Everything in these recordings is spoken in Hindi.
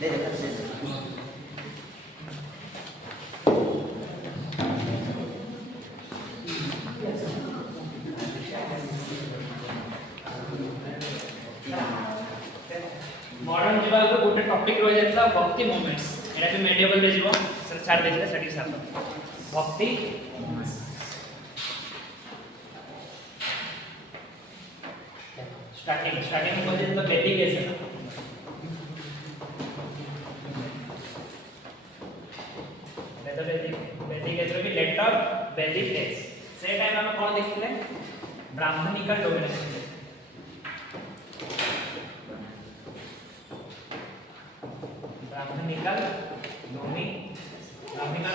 मॉडर्न जीवा को गोटे टॉपिक रह जाता भक्ति मोमेंट्स एटा भी मेडिएवल रे जीवो सर छाड़ देले सेठी साथ भक्ति स्टार्टिंग को जे तो वैदिक एज वैदिक एज रो भी लेटर वैदिक एज से टाइम हम कोन देखिले ब्राह्मणिकल डोमिनेशन ब्राह्मणिकल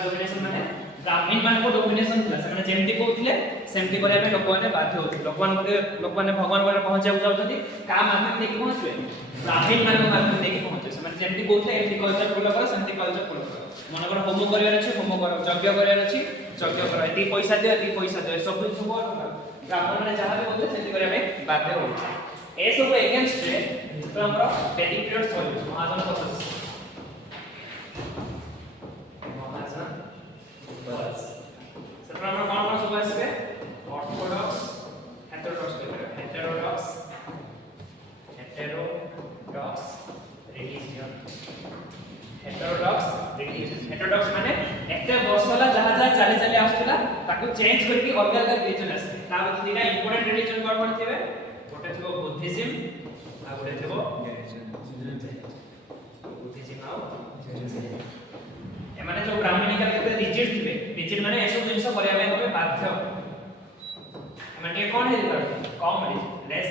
डोमिनेशन माने ब्राह्मण मान को डोमिनेशन थला से माने जेमति कहउथिले सेमति करे पे लोक माने बाध्य होथि लोक माने भगवान को पहुंचाउ जाउथि का माध्यम देखि पहुंचवे ब्राह्मण मान को माध्यम देखि पहुंचवे से माने जेमति कहउथिले एमति कल्चर फॉलो करो सेमति कल्चर फॉलो करो मन कर होम करिवार अछि होम करो यज्ञ करिवार अछि यज्ञ करो एति पैसा दियो सब ब्राह्मण माने जहा भी बोलते सेमति करे पे बाध्य होथि ए सब अगेंस्ट रे तो हमरो वैदिक पीरियड सॉल्व महाजन प्रोसेस कौन कौन सब आसबे ऑर्थोडॉक्स हेटेरोडॉक्स हेटेरोडॉक्स माने एते बसला जहा चली चली आस्तला ताको चेंज करके अलग अलग रिलीजन आसे ता तीनटा इंपोर्टेंट रिलीजन कोन कोन थिबे गोटे थिबो बुद्धिज्म आ गोटे थिबो बुद्धिज्म आ एमाने जो ब्राह्मणिकल केते रिजिड माने एसो जिंस करिया में हमें बाध्य एमाने कोन हे कम लेस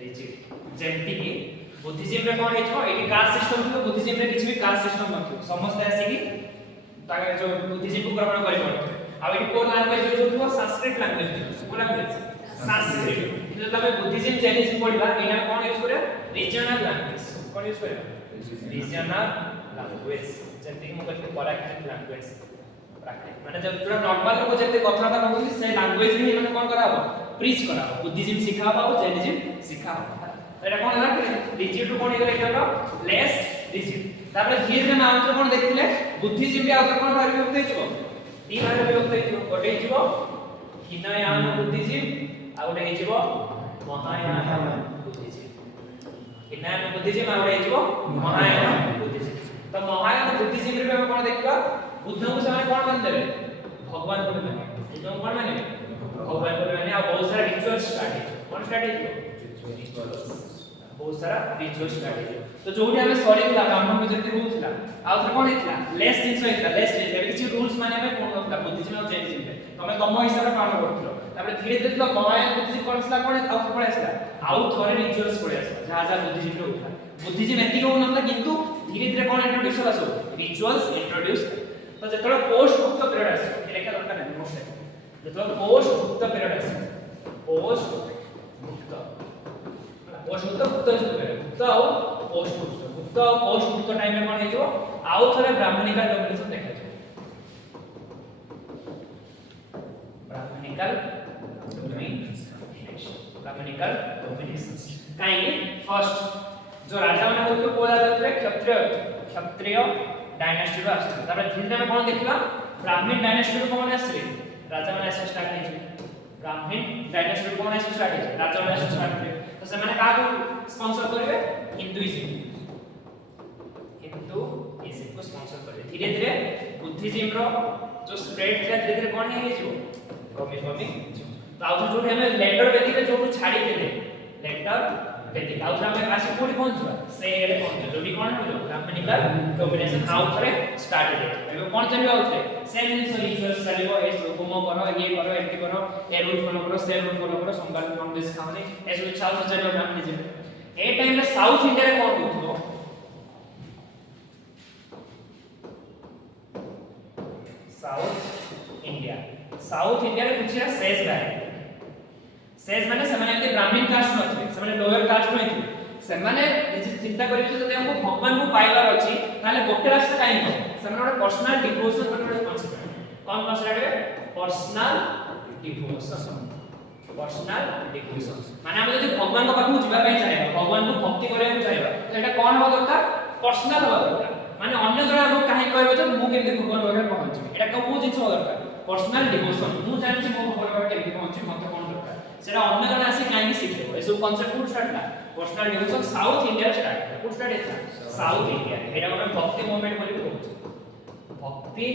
रिजिड जेमति की बुद्धिज्म रे कोन हेछो एटी कास्ट सिस्टम थियो बुद्धिज्म रे किछ भी कास्ट सिस्टम नथि समस्त आसी की ताके जो बुद्धिज्म को ग्रहण करि परथि आ एटी कोन लैंग्वेज यूज होथो संस्कृत लैंग्वेज कोन लैंग्वेज संस्कृत जो तबे बुद्धिज्म जैनिज्म पढिबा एना कोन यूज करे रीजनल लैंग्वेज कोन यूज करे रीजनल लैंग्वेज जेंति कि कहते पराक्रमिक लैंग्वेज प्राकृतिक माने जब पूरा नॉर्मल लोग जेते कथाटा कहउली से लैंग्वेज रे माने कोन कराबो प्रीच कराबो बुद्धिज्म सिखाबो जैनिज्म सिखाबो एटा कोन होला रिजिड रो कोन हेला एटा लेस रिजिड तापर धीरे धीरे नाम तो कोन देखिले बुद्धिज्म भी आउतर कोन भाग विभक्त हेजो दी भाग विभक्त हेजो कोटे हेजो हिनयान बुद्धिज्म आ गोटे हेजो महायान बुद्धिज्म हिनयान बुद्धिज्म आ गोटे हेजो महायान बुद्धिज्म तो महायान बुद्धिज्म रे हम कोन देखबा बुद्ध को समय कोन मान देबे भगवान को माने बुद्ध कोन माने भगवान को माने आ बहुत सारा रिचुअल स्टार्ट है कोन स्टार्ट है बहुत सारा रिचुअल स्टार्ट है तो जोडी हमें सॉरी थला ब्राह्मण में जति होथला आ उतर कोन हेतला लेस थिंग्स हेतला लेस किछि रूल्स माने में कोन होतला बुद्धिज्म और जैनिज्म में तमे कम हिसाब रे पालन करथलो तापर धीरे धीरे तो महायान बुद्धिज्म कोनसला कोन आ कोन आसला आउ थोरे रिचुअल्स पड़े आसला जहा बुद्धिज्म रे होथला बुद्धिज्म एति को नथला किंतु धीरे धीरे कोन इंट्रोड्यूस होला सब रिचुअल्स इंट्रोड्यूस तो जेतलो पोस्ट गुप्त पीरियड आसे ये लेखा दरकार नहीं मोस्ट जेतलो पोस्ट गुप्त पीरियड आसे पोस्ट गुप्त टाइम में कोन हेजो आउ थरे ब्राह्मणिकल डोमिनेशन देखा छै ब्राह्मणिकल डोमिनेशन काई फर्स्ट जो राजा माने होतो कोला जातरे क्षत्रिय डायनास्टी रो आसे तापर धीरे धीरे कोन देखिबा ब्राह्मण डायनास्टी रो कोन आसे राजा माने आसे स्टार्ट हे ब्राह्मण डायनास्टी रो कोन आसे स्टार्ट हे राजा माने आसे स्टार्ट हे तो से माने का को स्पॉन्सर करबे हिंदुइज्म को स्पॉन्सर करे धीरे धीरे बुद्धिज्म रो जो स्प्रेड थला धीरे धीरे कोन हे जो कमी तो आउ जो हमें लेटर वैदिक जो छाड़ी देले लेटर वैदिक आउ हमें आसी कोडी पहुंचबा से एले पहुंच जो भी कोन हो ब्राह्मणिकल डोमिनेशन आउ थरे स्टार्ट हे एबे कोन चलियो आउ थरे सेम जिंस रिचुअल्स चलियो ए होम करो ये करो एंटी करो ए रूल फॉलो करो से रूल फॉलो करो सोमवार नॉन वेज खाओनी एसो साउथ चलियो ब्राह्मणिज्म ए टाइम में साउथ इंडिया रे कोन होतो साउथ इंडिया रे कुछ सेज गाय सेज माने समाने एते ब्राह्मण कास्ट नथि समाने लोअर कास्ट में थि समाने चिंता करियो जदि हमको भगवान को पाइबार अछि ताले गोटे रास्ता काई न समाने पर्सनल डिवोशन गोटे कॉन्सेप्ट कोन कॉन्सेप्ट है पर्सनल डिवोशन माने हम जदि भगवान को पाखु जिबा पई चाहे भगवान को भक्ति करे चाहे एटा कोन हो दरकार पर्सनल हो दरकार माने अन्य जण हम काहे कहबो जे मु केमति भगवान पाखे पहुंची एटा को जिंस हो दरकार पर्सनल डिवोशन मु जानछि मो भगवान पाखे केमति पहुंची मते कोन दरकार सेटा अन्य जण आसी काहे सिखेबो ए सब कांसेप्ट फुल स्टार्ट ला personal devotion South India start full start एथा साउथ इंडिया एटा कोन भक्ति मूवमेंट बोली कहउछ भक्ति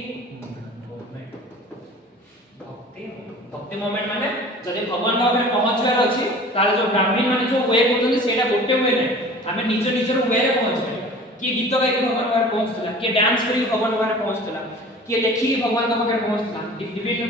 मूवमेंट भक्ति मूवमेंट माने जदि भगवान पाखे पहुंचवार अछि ताले जो ब्राह्मण माने जो वे करछन सेटा गोटे वे नै हमें निज निजर वे रे पहुंचबे किए गीत गाई भगवान पाखे पहुंचतला किए डांस करी भगवान पाखे पहुंचतला किए लेखी भगवान पाखे पहुंचतला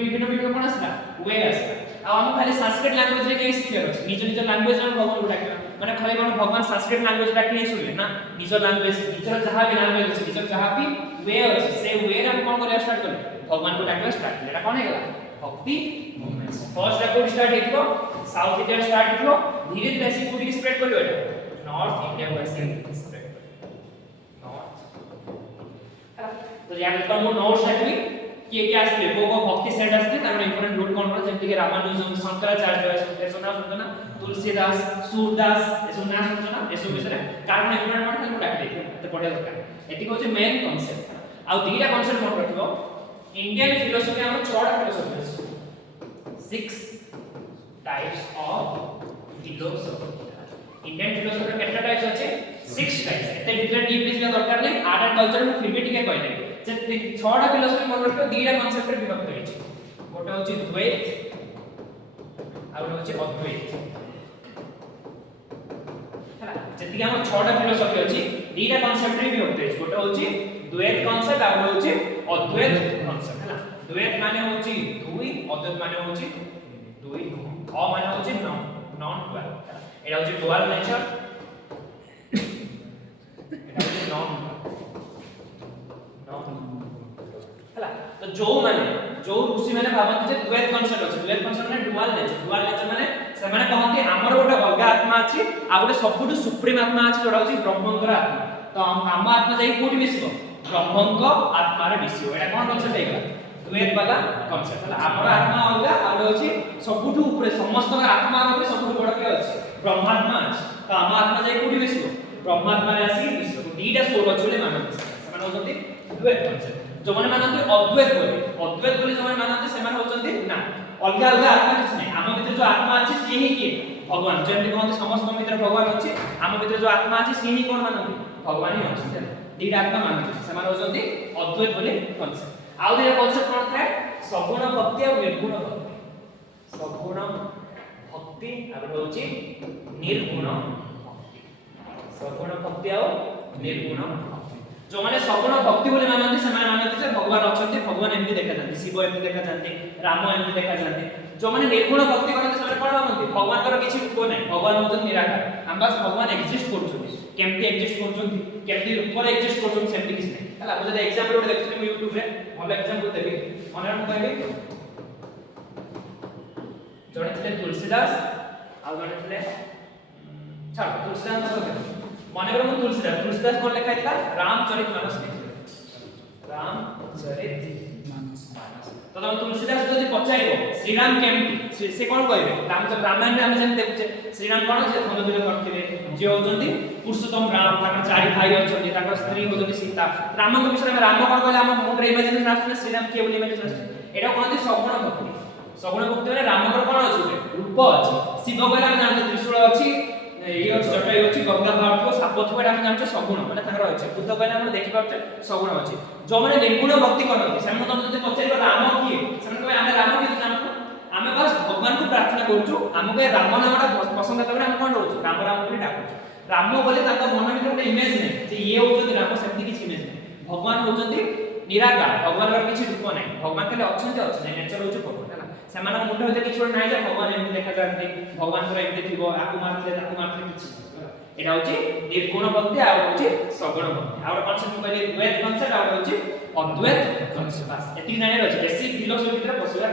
विभिन्न कोन आसला वे आसला आ हम खाली संस्कृत लैंग्वेज रे के सिखे अछि निज निज लैंग्वेज रे भगवान को डाकला माने खाली कोन भगवान संस्कृत लैंग्वेज डाकले सुनले ना निज लैंग्वेज निजर जहां भी लैंग्वेज अछि निजर जहां भी वे अछि से वे रे हम कोन करे स्टार्ट करले भगवान को डाकला स्टार्ट एटा कोन हेला भक्ति मूवमेंट्स फर्स्ट रेकॉर्ड स्टार्ट हेतो साउथ इंडिया स्टार्ट हेतो धीरे धीरे ऐसे पूरी स्प्रेड करलो एटा नॉर्थ इंडिया को ऐसे स्प्रेड नॉर्थ तो यार तो मो नोट्स आकली किए क्या आस्ते को भक्ति सेट आस्ते तार इंपोर्टेंट रूट कोन जेंति के रामानुजन शंकराचार्य एसो ना सुनना तुलसीदास सूरदास एसो ना सुनना एसो विषय कारण इंपोर्टेंट माने को डाक दे तो पढ़े दरकार एति को जे मेन कांसेप्ट आ दीटा कांसेप्ट मन रखिबो इंडियन फिलोसफी हम 6 फिलोसफी अछि 6 types of philosophy Indian philosophy केटा टाइप्स अछि 6 टाइप्स एते डिटेल डीप लिखना दरकार नै आर्ट एंड कल्चर में फिर भी ठीक है कहले जे 6टा फिलोसफी मन रखियो दीटा कांसेप्ट रे विभक्त अछि गोटे होछि द्वैत आ गोटे होछि अद्वैत हला जति हम 6टा फिलोसफी अछि दीटा कांसेप्ट रे विभक्त अछि गोटे होछि द्वैत कांसेप्ट आ गोटे होछि अद्वैत कांसेप्ट हला द्वैत माने होछि दुई अद्वैत माने होछि दुई अ माने होछि नॉन डुअल एटा होछि डुअल नेचर एटा होछि नॉन हला तो जो ऋषि माने भाबंती जे द्वैत कांसेप्ट अछि द्वैत कांसेप्ट माने डुअल नेचर माने से माने कहंती हमर गोटे अलगा आत्मा अछि आ गोटे सबुठु सुप्रीम आत्मा अछि जोडा होछि ब्रह्मंकर आत्मा तो हम आत्मा जाई कोठी मिसिबो ब्रह्मंक आत्मा रे मिसिबो एटा कोन कांसेप्ट हेगा द्वैत वाला कांसेप्ट हला हमर आत्मा अलगा आ होछि सबुठु ऊपर समस्त आत्मा रे सबुठु बड़ के अछि ब्रह्मात्मा अछि तो हम आत्मा जाई कोठी मिसिबो ब्रह्मात्मा रे आसी मिसिबो दीटा सोल अछि मानନ୍ତି ସେମାନେ होଛନ୍ତି द्वैत कांसेप्ट जो माने मानନ୍ତି अद्वैत बोली जो माने मानନ୍ତି ସେମାନେ होଛନ୍ତି ना अलगा अलगा आत्मा किछ नै हम भीतर जो आत्मा अछि से ही किए भगवान जेंति कहନ୍ତି समस्त भीतर भगवान अछि हम भीतर जो आत्मा अछि से ही कोन मानନ୍ତି भगवान ही अछि दीटा आत्मा मानନ୍ତି ସେମାନେ होଛନ୍ତି अद्वैत बोली कांसेप्ट आउ दीटा कांसेप्ट कोन थाए सगुण भक्ति और निर्गुण भक्ति सगुण भक्ति आ होछि निर्गुण भक्ति सगुण भक्ति और निर्गुण जो माने सगुण भक्ति बोले मानନ୍ତି ସେମାନେ मानନ୍ତି जे भगवान अछंती भगवान एमति देखा जाନ୍ତି शिव एमति देखा जाନ୍ତି राम एमति देखा जाନ୍ତି जो माने निर्गुण भक्ति करନ୍ତି ସେମାନେ कोन मानନ୍ତି भगवान कर किछि रूप नै भगवान होजन निराकार हम बस भगवान एग्जिस्ट करछथि केमति एग्जिस्ट करछथि केमति रूप रे एग्जिस्ट करछथि सेमति किछि नै हला बुझे एग्जांपल उठे देखथि मैं YouTube रे भले एग्जांपल देबी मने हम कहबी जणे थिले तुलसीदास आ जणे थिले छाड़ तुलसीदास मने करो तुलसीदास कोन लिखा था रामचरितमानस रामचरितमानस तो तुम तुलसीदास जदि पचाइबो श्री राम केमति से कोन कहबे रामायण में हम जन देखुचे श्री राम कोन जे खंडबीर करथिले जे होजंती पुरुषोत्तम राम ताकर चारि भाई अछंती ताकर स्त्री होजंती सीता राम के विषय में राम कोन कहले हम मुंडरे इमेजिनेशन आछने श्री राम के बोली इमेजिनेशन आछने एटा कोनती सगुण भक्ति माने राम को कोन अछि रूप अछि शिव कहले हम जानते त्रिशूल अछि ये अछि जटायु अछि गंगा भारत साप थो एटा हम जानते सगुण माने ताकर अछि बुद्ध कहले हम देखि पाछे सगुण अछि जो माने निर्गुण भक्ति करନ୍ତି ସେମାନେ ତ ଯଦି ପଚାରିବ ରାମ କିଏ ସେମାନେ କହିବେ ଆମେ ରାମ କିଏ ଜାଣୁ ଆମେ बस भगवान को प्रार्थना करूछु हमके राम नामटा पसंद लागले हम कोन रहूछु राम राम बोली डाकुछु राम बोले ताका मन में ଗୋଟେ इमेज नै जे ये होछथि राम सेमति किछि इमेज नै भगवान होछथि निराकार भगवान र किछि रूप नै भगवान कहले अछंती अछि नेचर होछु भगवान हैला ସେମାନେ मुंड होते किछि नै जे भगवान एमति देखा जाନ୍ତି भगवान र एमति थिबो आकु मारले ताकु मारले किछि एटा होछि निर्गुण भक्ति आ होछि सगुण भक्ति आ कॉन्सेप्ट कहले द्वैत कॉन्सेप्ट आ होछि अद्वैत कॉन्सेप्ट बस एति जाने रहछि बेसिक फिलोसफी भीतर पसला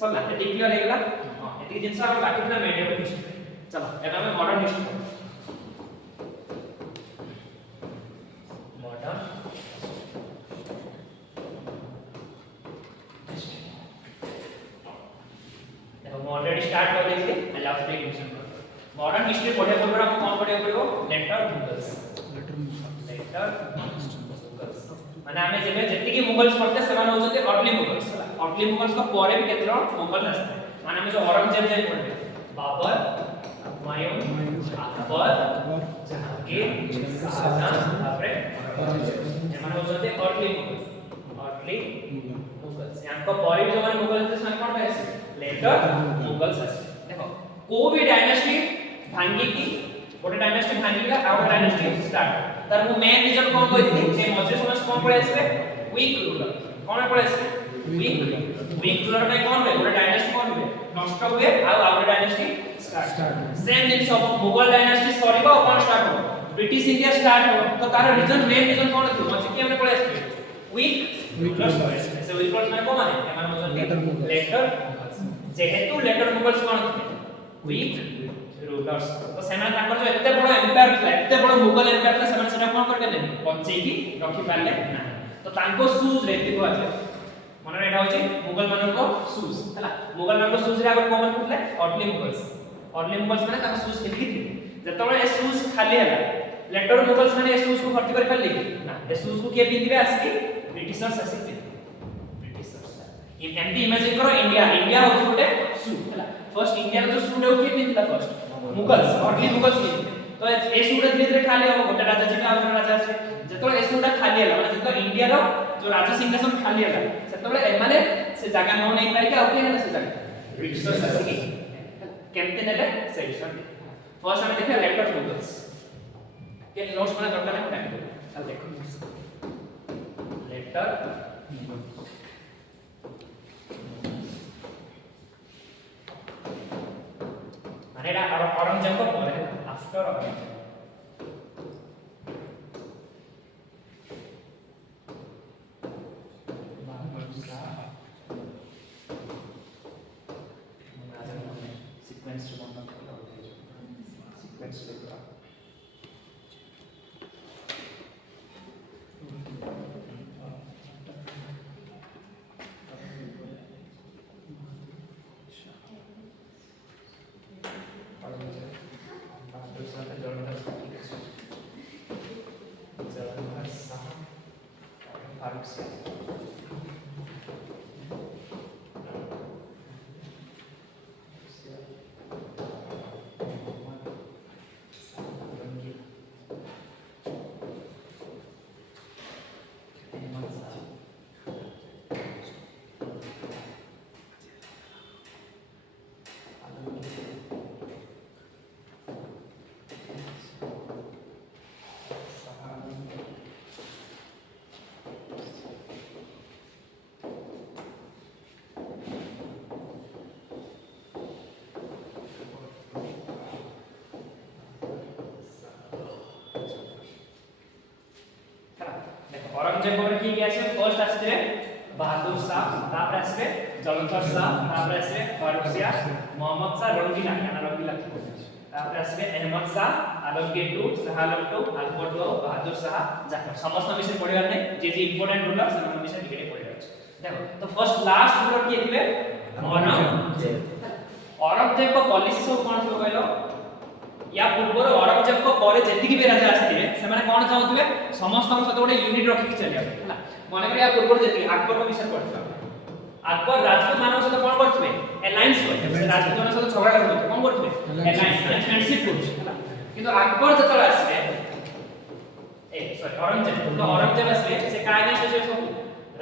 सरला एति क्लियर हे गेला हां एति जिंस हम बाकी पूरा मेडियल हिस्ट्री चलो एबे हम मॉडर्न हिस्ट्री मॉडर्न हम ऑलरेडी स्टार्ट कर देले एंड लास्ट में एडमिशन मॉडर्न हिस्ट्री पढ़े पर हम कोन पढ़े पड़ो लेटर रूल्स लेटर माने आमे जेबे जति की मुगल्स पड़ते से माने होते अर्ली मुगल्स हला अर्ली मुगल्स को परे भी केतरो मुगल आस्ते माने हम जो औरंगजेब जे पड़े बाबर हुमायूं अकबर जहांगीर शाहजहां तापरे औरंगजेब माने होते अर्ली मुगल्स यांको परे जो माने मुगल थे से कोन आसे लेटर मुगल्स आसे देखो को भी डायनेस्टी भांगी की गोटे डायनेस्टी भांगीला आ गोटे डायनेस्टी स्टार्ट तार मु मेन रीजन कोन कहि दी ए मध्य समय कोन पळे आसे वीक रूलर कोन पळे आसे वीक रूलर में कोन हुए गोटे डायनेस्टी कोन हुए नष्ट हुए आ गोटे डायनेस्टी स्टार्ट सेम दिन सब मुगल डायनेस्टी सरीबो कोन स्टार्ट हो ब्रिटिश इंडिया स्टार्ट हो तो तार रीजन मेन रीजन कोन थु मध्य की हमने पळे आसे वीक रूलर्स ऐसे वीक रूलर्स माने कोन माने एमान होजन लेटर जेहेतु लेटर मुगल्स कोन वीक रूलर्स तो सेना ताकर जो एते बड़ एम्पायर था एते बड़ मुगल एम्पायर था सेना सेना कोन करके लेनी बच्चे की रखी पाले ना तो तांको शूज रे देखो आज मन रे एटा होची मुगल मानन को शूज हला मुगल मानन को शूज रे आगर कॉमन करले अर्ली मुगल्स माने ताको शूज केथि थी जतबे ए शूज खाली हला लेटर मुगल्स माने ए शूज को भर्ती कर पाले ना ए शूज को के पिंदिबे आसी ब्रिटिशर्स आसी ब्रिटिशर्स इन एमडी इमेजिन करो इंडिया होची गोटे शू हला फर्स्ट इंडिया जो शू रे के पिंदिला फर्स्ट मुगल्स अर्ली मुगल्स की तो ए सूडा धीरे धीरे खाली हो गोटे राजा जेबे आ राजा আছে যেতବେଳେ ए सूडा खाली होला মানে যেতବେଳେ इंडिया रो जो राजा सिंहासन खाली होला সেতବେଳେ ए माने से जगह न नै पारि के आउके ने से जगह ब्रिटिशर्स आसी केमते नेले सेक्शन फर्स्ट हमें देखा लेटर मुगल्स के नोट्स में दरकार है टाइम चल देखो लेटर माने औरंगजेब को परे आफ्टर औरंगजेब सीक्वेंस जो बनना सीक्वेंस लेकर औरंगजेब पर की गया है फर्स्ट आस्ते बहादुर शाह तापर आस्ते जलंधर शाह तापर आस्ते फारूक शाह मोहम्मद शाह रंगीला तापर आस्ते Ahmad Shah Alamgir two Shah Alam two Akbar two Bahadur Shah Zafar समस्त विषय पढिबार नै जे इंपोर्टेंट रूलर से विषय टिके पढिबार छै देखो तो फर्स्ट लास्ट रूलर के थिबे औरंगजेब को पॉलिसी सब कोन थियो कहलो या पूर्व औरंगजेब को परे जेतिकी भी राजा आस्थिबे से माने कोन चाहउतबे समस्त सहित गोटे यूनिट रखि के चलिया हला माने करिया पूर्व जेति अकबर को विषय पढिबा अकबर राजपूत मानव सहित कोन करथबे अलायंस करथबे से राजपूत मानव सहित झगड़ा करथबे कोन करथबे अलायंस फ्रेंडशिप करथबे हला किंतु अकबर जतले आसबे औरंगजेब आसले से काय ना से सब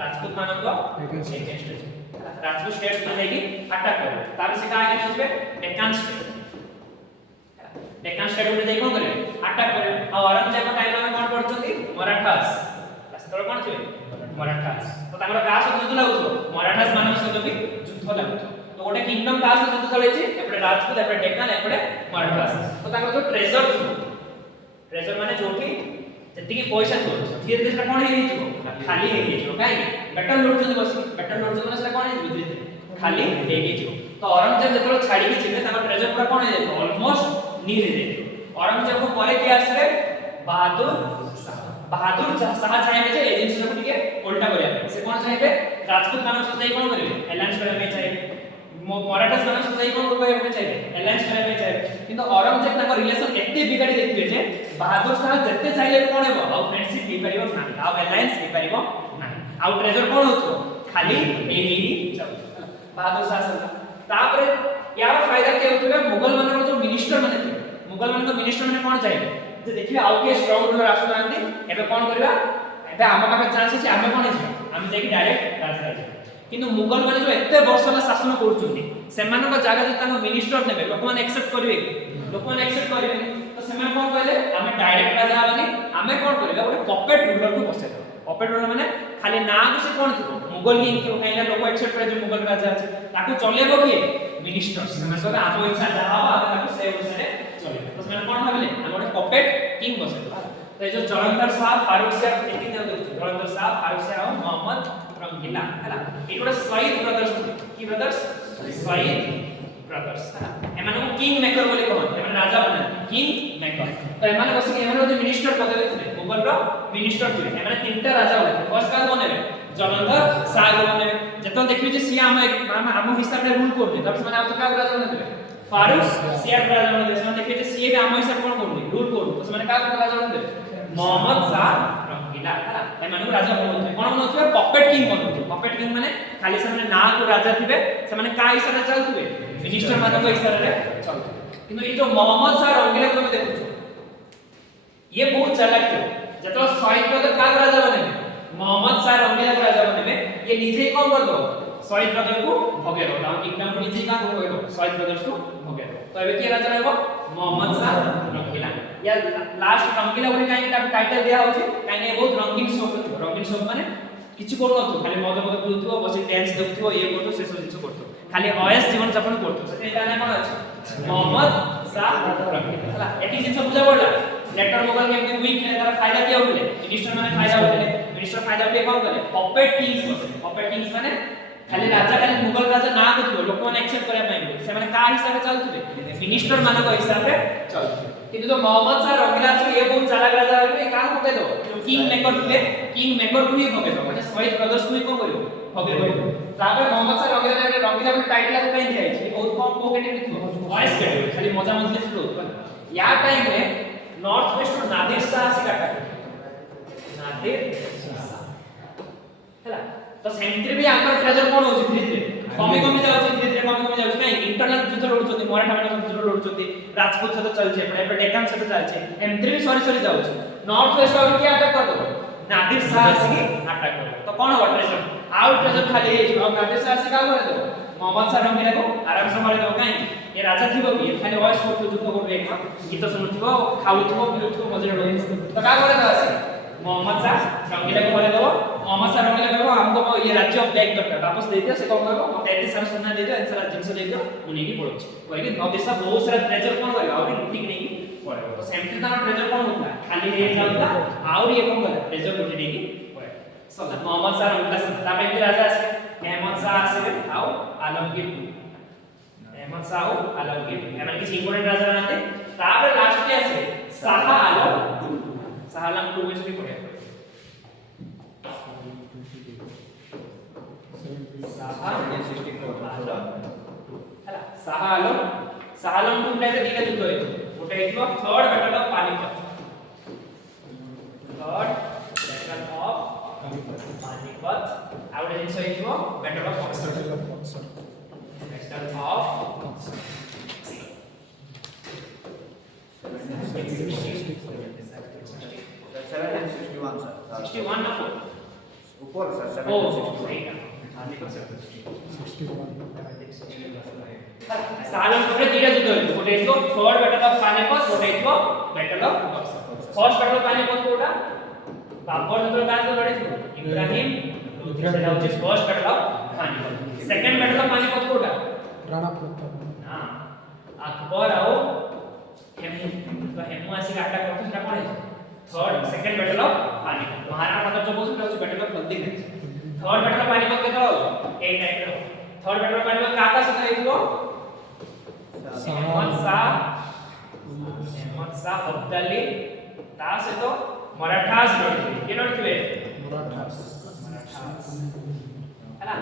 राजपूत मानव को अगेंस्ट राजपूत स्टेट्स में जाई अटैक करबे तार से काय ना से डेक्कन स्टेट डेक्कन स्टेट में जाई कोन करे अटैक करे आ औरंगजेब का टाइम में कोन पड़छथि मराठास रास्तर कोन छे मराठास तो ताकर कास युद्ध लागुतो मराठास मानव सहित भी युद्ध लागुतो तो गोटे किंगडम कास युद्ध चले छी एपडे राजपूत एपडे डेक्कन एपडे मराठास तो ताकर जो ट्रेजर माने जोठी जति की पैसा तो धीरे धीरे कोन हे हिजो खाली हे हिजो काई बैटल लूट जदी बस बैटल लूट जदी से कोन हे धीरे धीरे खाली हे हिजो तो औरंगजेब जतरो छाड़ी के छिने ताकर ट्रेजर पूरा कोन हे ऑलमोस्ट नील दे औरंगजेब को परे के आसले बहादुर शाह चाहे जे एजेंसी को टिके उल्टा करिया से कोन चाहे राजपूत मानव से कोन करिवे अलायंस करबे चाहे मराठास मान सही कोन कहबे चाहिए अलायंस करबे चाहिए किंतु औरंगजेब ताको रिलेशन एते बिगाड़ी देखिए जे बहादुर शाह जत्ते चाहिले कोन हेबो आ फ्रेंडशिप हे परिबो नाही आ अलायंस हे परिबो नाही आ ट्रेजर कोन होतो खाली एही जाउ बहादुर शाह से तापरे यार फायदा के होतबे मुगल मानर जो मिनिस्टर माने थे मुगल मान तो मिनिस्टर माने कोन चाहिए जे देखिए आउ के स्ट्रांग रूलर आसुनांती एबे कोन करबा एबे आम पाखे चांस अछि आमे कोन अछि आमे जाई डायरेक्ट राजराज किंतु मुगल माने जो एते वर्ष ला शासन करूछुंती सेमानक जागा जे तानो मिनिस्टर नेबे लोक माने एक्सेप्ट करबे लोक माने एक्सेप्ट करबे तो सेमान कोन कहले आमे डायरेक्ट राजा हबानी आमे कोन करबा गोटे पपेट रूलर को बसे पपेट रूलर माने खाली ना को से कोन थो मुगल किंग क्यों काइना लोक एक्सेप्ट करे जे मुगल राजा अछि ताको चलेबो के मिनिस्टर सेमान कहले आम इच्छा जा हबा आमे ताको से अनुसार चले तो सेमान कोन भाबिले आमे गोटे पपेट किंग बसे तो जो जलंधर शाह फारूक शाह एटी जलंधर शाह फारूक शाह और मोहम्मद रंगीला हला एकोडा शहीद ब्रदर्स की ब्रदर्स शहीद ब्रदर्स हला एमानो किंग मेकर बोले कहन एमान राजा बने किंग मेकर तो एमाने बस एमानो जो मिनिस्टर पदे थे मुगल रो मिनिस्टर थे एमाने तीनटा राजा बोले फर्स्ट का बनेबे जलंधर शाह बनेबे जतो देखिबे जे सिया हम हिसाब रे रूल करले तब से माने आप का राजा बनेबे फारूक सिया राजा बनेबे से माने देखिबे जे सिए भी हम हिसाब कोन करले रूल कर तो से माने का राजा बनेबे मोहम्मद शाह रंगीला हला एमानु राजा बनउथे कोन बनउथे पपेट किंग बनउथे पपेट किंग माने खाली से माने ना को राजा थिबे से माने का इशारा चलथुबे मिनिस्टर माने को इशारा रे चलथुबे किंतु ये जो मोहम्मद शाह रंगीला को तुम देखुछो ये बहुत चालाक थे जतो शहीद ब्रदर का राजा बनेबे मोहम्मद शाह रंगीला को राजा बनेबे ये निजे कोन कर दो शहीद ब्रदर को भगे दो ताऊ किंगडम को निजे का भगे दो शहीद ब्रदर्स को भगे दो तो एबे के राजा रहबो मोहम्मद शाह रंगीला या लास्ट रंगीला बोली काई टाइटल दिया होची काई बहुत रंगीन शो माने किछि कोन नथो खाली मद पिउथो बसी डांस देखथो ये करतो से सब जिंस करतो खाली ऑयस जीवन यापन करतो से एटा ना कोन अछि मोहम्मद शाह रंगीला हला एटी जिंस बुझा पड़ला लेटर मुगल के वीक ने तार फायदा किया होले मिनिस्टर माने फायदा होले मिनिस्टर फायदा पे कोन करे पपेट किंग्स माने खाली राजा खाली मुगल राजा ना कथो लोक माने एक्सेप्ट करे पाइबे से माने का हिसाब से चलथुबे मिनिस्टर माने को हिसाब से चलथुबे किंतु जो मोहम्मद शाह रंगीला से ये बहुत चालाक राजा है का भगे दो किंग मेकर थे किंग मेकर को ही भगे दो माने शहीद ब्रदर्स को ही कोन करियो भगे दो तापर मोहम्मद शाह रंगीला के टाइटल को काई दिया है बहुत कम पॉकेट में थी वॉइस कैटेगरी खाली मजा मजलिस लो या टाइम में नॉर्थ वेस्ट और नादिर शाह से काटा नादिर शाह हला तो सेंट्री भी आकर प्रेशर कोन होची धीरे धीरे कमी जाउची धीरे धीरे कमी जाउची काई इंटरनल युद्ध लड़ुचोती मराठा माने युद्ध लड़ुचोती राजपूत से तो चलछे पण डेक्कन से तो चलछे एमत्री भी सॉरी जाउची नॉर्थ वेस्ट और के अटैक कर दो नादिर शाह से अटैक कर तो कोन हो प्रेशर आउट प्रेशर खाली है और नादिर शाह से का करे दो मोहम्मद शाह रंगीला को आराम से मारे दो काई ये राजा थिबो कि खाली वॉइस को युद्ध करबे गीत सुनुथिबो खाउथिबो पिउथिबो मजे रहे तो का करे दो मोहम्मद शाह रंगीला को बोले दो मोहम्मद शाह रंगीला को हमको ये राज्य ब्लैक दरकार वापस दे दियो से कोन करबो मते 33 साल सुनना दे दियो आंसर जिंस दे दियो मुनी की पड़छ कोई कि नॉर्थ ईस्ट बहुत सारा ट्रेजर कोन करबो और लुटी की नहीं पड़े तो सेंट्रल का ट्रेजर कोन होता खाली रे जाउता और ये कोन करे ट्रेजर लुटी नहीं की पड़े सब मोहम्मद शाह रंगीला ताबे के राजा आसे अहमद शाह आसे आओ आलमगीर अहमद शाह आलमगीर एमन की इंपोर्टेंट राजा बनाते ताबे लास्ट के आसे शाह आलम टू में भी पड़े शाह आलम टू प्लेयर दिना युद्ध होय ओटा हेतिबो थर्ड बैटल ऑफ पानीपत आउट जिंस हेतिबो battle of Buxar battle of 761 sir. 61 ना 4 ऊपर सर 761 सही ना आने को 61 सालन को तीन युद्ध होय गोटे इतो थर्ड बैटल ऑफ पानीपत गोटे इतो battle of Buxar first battle of Panipat कोटा बाबर जंत्र काज लड़े थो इब्राहिम से होची first battle of Panipat second battle of Panipat कोटा राणा प्रताप हां अकबर आओ हेमू आसी अटैक करतो सेटा कोन है third second battle of Panipat Maharana Pratap जो बोलतो होची battle of Haldi third battle of Panipat केतो 8 नाइट थर्ड बैटल ऑफ पानीपत काका से हेतिबो अहमद शाह अब्दाली ता से तो मराठास लड़ते के लड़ते मराठास हैला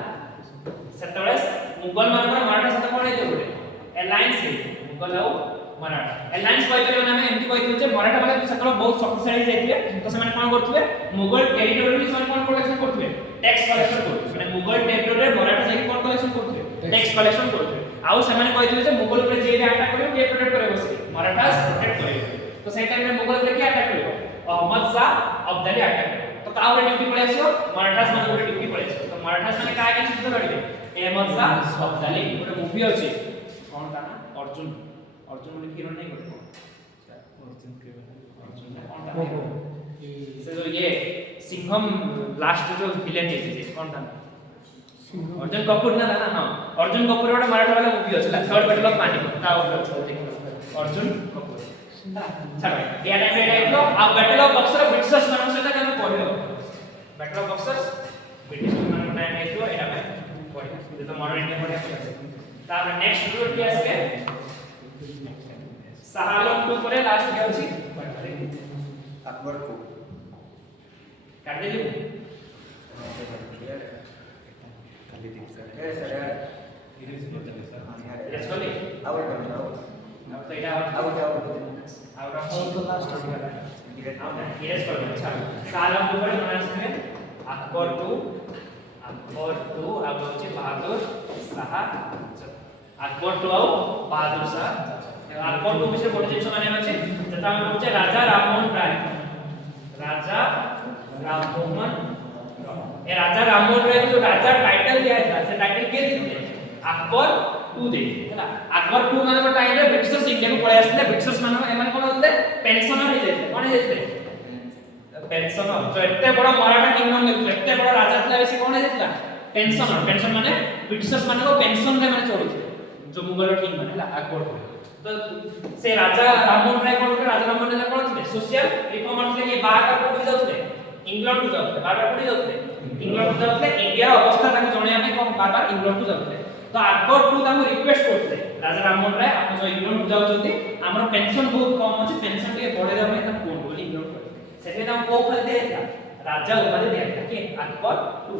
सेतबेले मुगल मान मराठा एलायंस है मुगल और मराठा एलायंस कोइ परियो ना एमती कोइ जे मराठा वाला सकल बहुत शक्तिशाली जाइथिले तो से माने कोन करथुबे मुगल टेरिटरी से कोन कलेक्शन करथुबे टैक्स कलेक्शन करथुबे माने मुगल टेरिटरी रे मराठा जाई कोन कलेक्शन करथुबे टैक्स कलेक्शन करथुबे आउ से माने कहिथिले जे मुगल ऊपर जे भी अटैक करियो के प्रोटेक्ट करे बसे मराठा प्रोटेक्ट करे तो से टाइम में मुगल ऊपर के अटैक करियो अहमद शाह अब्दाली अटैक तो का ऊपर ड्यूटी पड़े आसियो मराठास माने ऊपर ड्यूटी पड़े आसियो तो मराठास माने काय के युद्ध लड़िबे अहमद शाह अब्दाली गोटे मूवी अछि कोन ता ना अर्जुन अर्जुन बोले किरण नहीं करे अर्जुन के अर्जुन से जो ये सिंघम लास्ट जो विलेन है कौन था अर्जुन कपूर ना ना हां अर्जुन कपूर वाला मराठा वाला मूवी अछि थर्ड बैटल ऑफ पानीपत ता ऊपर देखो अर्जुन कपूर चलो या टाइम रे देखलो अब बैटल ऑफ बक्सर ब्रिटिशर्स मान से हम पढ़ियो बैटल ऑफ बक्सर ब्रिटिश मान टाइम देखलो एटा में पढ़ियो तो मॉडर्न इंडिया पढ़ियो तापर नेक्स्ट रूल की आसे सहालम टू परे लास्ट के अछि अकबर को काट दे खाली दिख सर ए सर यार लेट्स गो ले अब जाओ अब तो एटा आउट ऑफ तो लास्ट हो गया आउट यस कर अच्छा सहालम टू परे माने से अकबर टू अब होचे बहादुर शाह अकबर टू आउ बहादुर शाह अकबर टू विषय गोटे जिनिस माने अछि जता हम कहूचे राजा राममोहन राय राजा राममोहन ए राजा राममोहन राय जो राजा टाइटल दिया था से टाइटल के दिए अकबर टू दे हैला अकबर टू माने को टाइम रे ब्रिटिशर्स इंडिया को पळे आस्ते ब्रिटिशर्स माने एमान कोन होते पेंशनर हे जाते कोन हे जाते पेंशनर तो एते बड़ा मराठा किंगडम ने एते बड़ा राजा थला से कोन हे जातला पेंशनर पेंशन माने ब्रिटिशर्स माने को पेंशन रे माने चोरी जो मुगल किंग माने हैला अकबर तो से राजा राममोहन राय कोन राजा राममोहन राय कोन थे सोशल रिफॉर्मर्स ले ये बाहर को जाउते इंग्लैंड को जाउते बाहर को जाउते इंग्लैंड को जाउते इंडिया अवस्था ताको जणे हमें कोन बार इंग्लैंड को जाउते तो अकबर टू ताको रिक्वेस्ट करते राजा राममोहन राय आप जो इंग्लैंड को जाउछंती हमर पेंशन बहुत कम अछि पेंशन के बढ़े दे हम कोन बोली इंग्लैंड से नाम को फल दे था राजा उपाधि दे था कि अकबर टू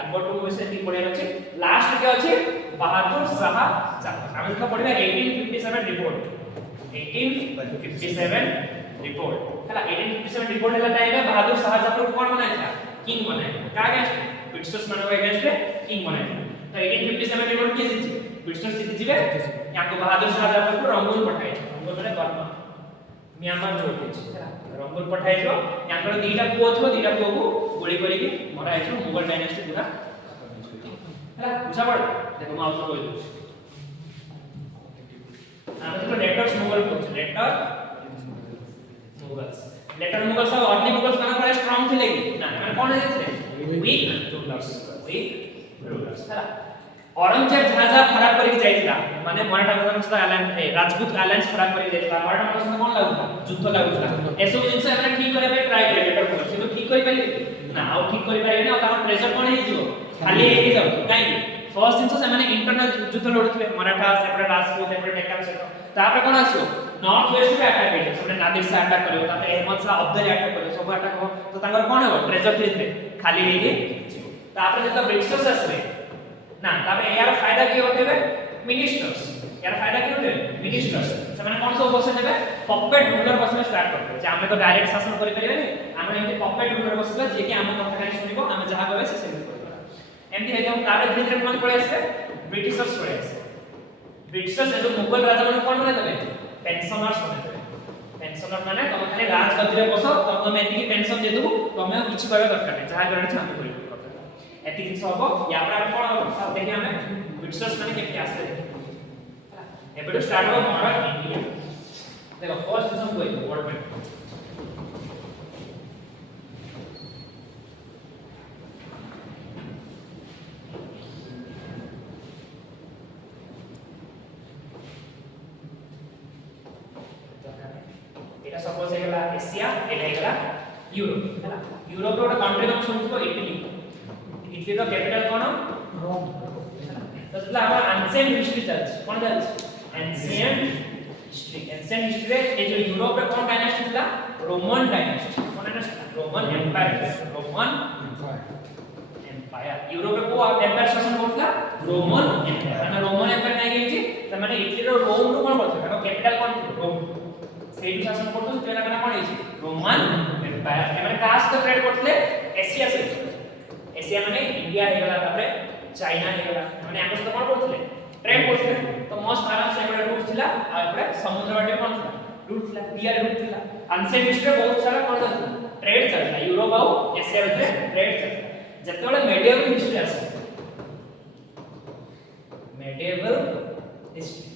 अकबर टू वैसे ती पड़े अछि लास्ट के अछि बहादुर शाह हम इसका पढ़िबा 1857 रिपोर्ट 1857 रिपोर्ट हला 1857 रिपोर्ट हला टाइम में बहादुर शाह जफर को कौन बनाया था किंग बनाया का अगेंस्ट ब्रिटिशर्स माने अगेंस्ट किंग बनाया तो 1857 रिपोर्ट किए जीते ब्रिटिशर्स जीते जिवे या को बहादुर शाह जफर को रंगून पठाए रंगून माने बर्मा म्यांमार जोड़ दे रंगून पठाए जो याकर दीटा पुओ थो दीटा पुओ को गोली करी के मरा है मुगल डायनेस्टी पूरा हला बुझा पड़ देखो मैं आउटरो बोल हम तो लेटर्स मुगल को लेटर मुगल सब अर्ली मुगल काना बड़ा स्ट्रांग थे लेकिन ना माने कोन थे वीक रूलर्स हला औरंगजेब जहाजा खराब करी जाइतिला माने मराठा मान सदा अलायंस राजपूत अलायंस खराब करी जाइतिला मराठा मान सदा कोन लागुला युद्ध लागुला एसो जिंस हमने ठीक करे पे ट्राई करे लेटर मुगल से तो ठीक करि पाइले ना आउ ठीक करि पाइले ना तार प्रेशर कोन हे जिवो खाली हे जाउ काई फर्स्ट दिन से माने इंटरनल युद्ध लड़ुथबे मराठा सेपरेट राजपूत सेपरेट डेक्कन से तापर कोन आसो नॉर्थ वेस्ट पे अटैक करियो सबने नादिर से अटैक करियो तापर अहमद शाह अब्दाली अटैक करियो सब अटैक हो तो तांगर कोन हो ट्रेजर थ्री खाली हे तापर जब ब्रिटिशर्स आसले ना तापर यार फायदा की होतेबे मिनिस्टर्स यार फायदा की होते मिनिस्टर्स से माने कोन सब बसे देबे पपेट रूलर बसने स्टार्ट करते जे हमें तो डायरेक्ट शासन करि परिबे ने हम एमती पपेट रूलर बसला जे कि हम कथा खाली सुनिबो हम जहां कहबे से सेम करबा एमती हे हम तापर धीरे धीरे कोन पळे आसे ब्रिटिशर्स पळे आसे ब्रिटिशर्स जो मुगल राजा माने कोन बने देबे पेंशनर्स बने देबे पेंशनर माने तुम खाली राज गद्दी बसो तुम एती पेंशन दे दबु तुम किछ करबे दरकार नै जहां करने हम करिबो एती किछ होबो या पर कोन देखि हमें ब्रिटिशर्स माने केते आसे एबे स्टार्ट हो मॉडर्न इंडिया देखो फर्स्ट इज कोई वर्ड में एटा सपोज हेगला एशिया एटा हेगला यूरोप हैला यूरोप रो कंट्री नाम सुनथो इटली इटली रो कैपिटल कोन रोम तसला हमर एंशिएंट हिस्ट्री चलछ कोन चलछ एंशिएंट हिस्ट्री ए जो यूरोप रे कोन डायनेस्टी थला रोमन डायनेस्टी कोन dynasty Roman empire empire Europe रे को एम्पायर शासन करथला रोमन एम्पायर माने रोमन एम्पायर नै गेछि त माने इटली रो रोम रो कोन करथला ताको कैपिटल कोन रोम सेही शासन करथु तेना माने कोन हेछि रोमन एम्पायर माने कास्ट ट्रेड करथले एशिया से एशिया माने इंडिया हे गला तापरे चाइना हे गला माने आको से कोन करथले ट्रेड करथले तो मस्त आराम से एबे रूट थिला आ एबे समुद्र बाटे कोन थिला रूट थिला बियर रूट थिला अनसेंट हिस्ट्री बहुत सारा कोन ट्रेड चलता यूरोप आ एशिया रे ट्रेड चलता जतबेले मेडिएवल हिस्ट्री आसे मेडिएवल हिस्ट्री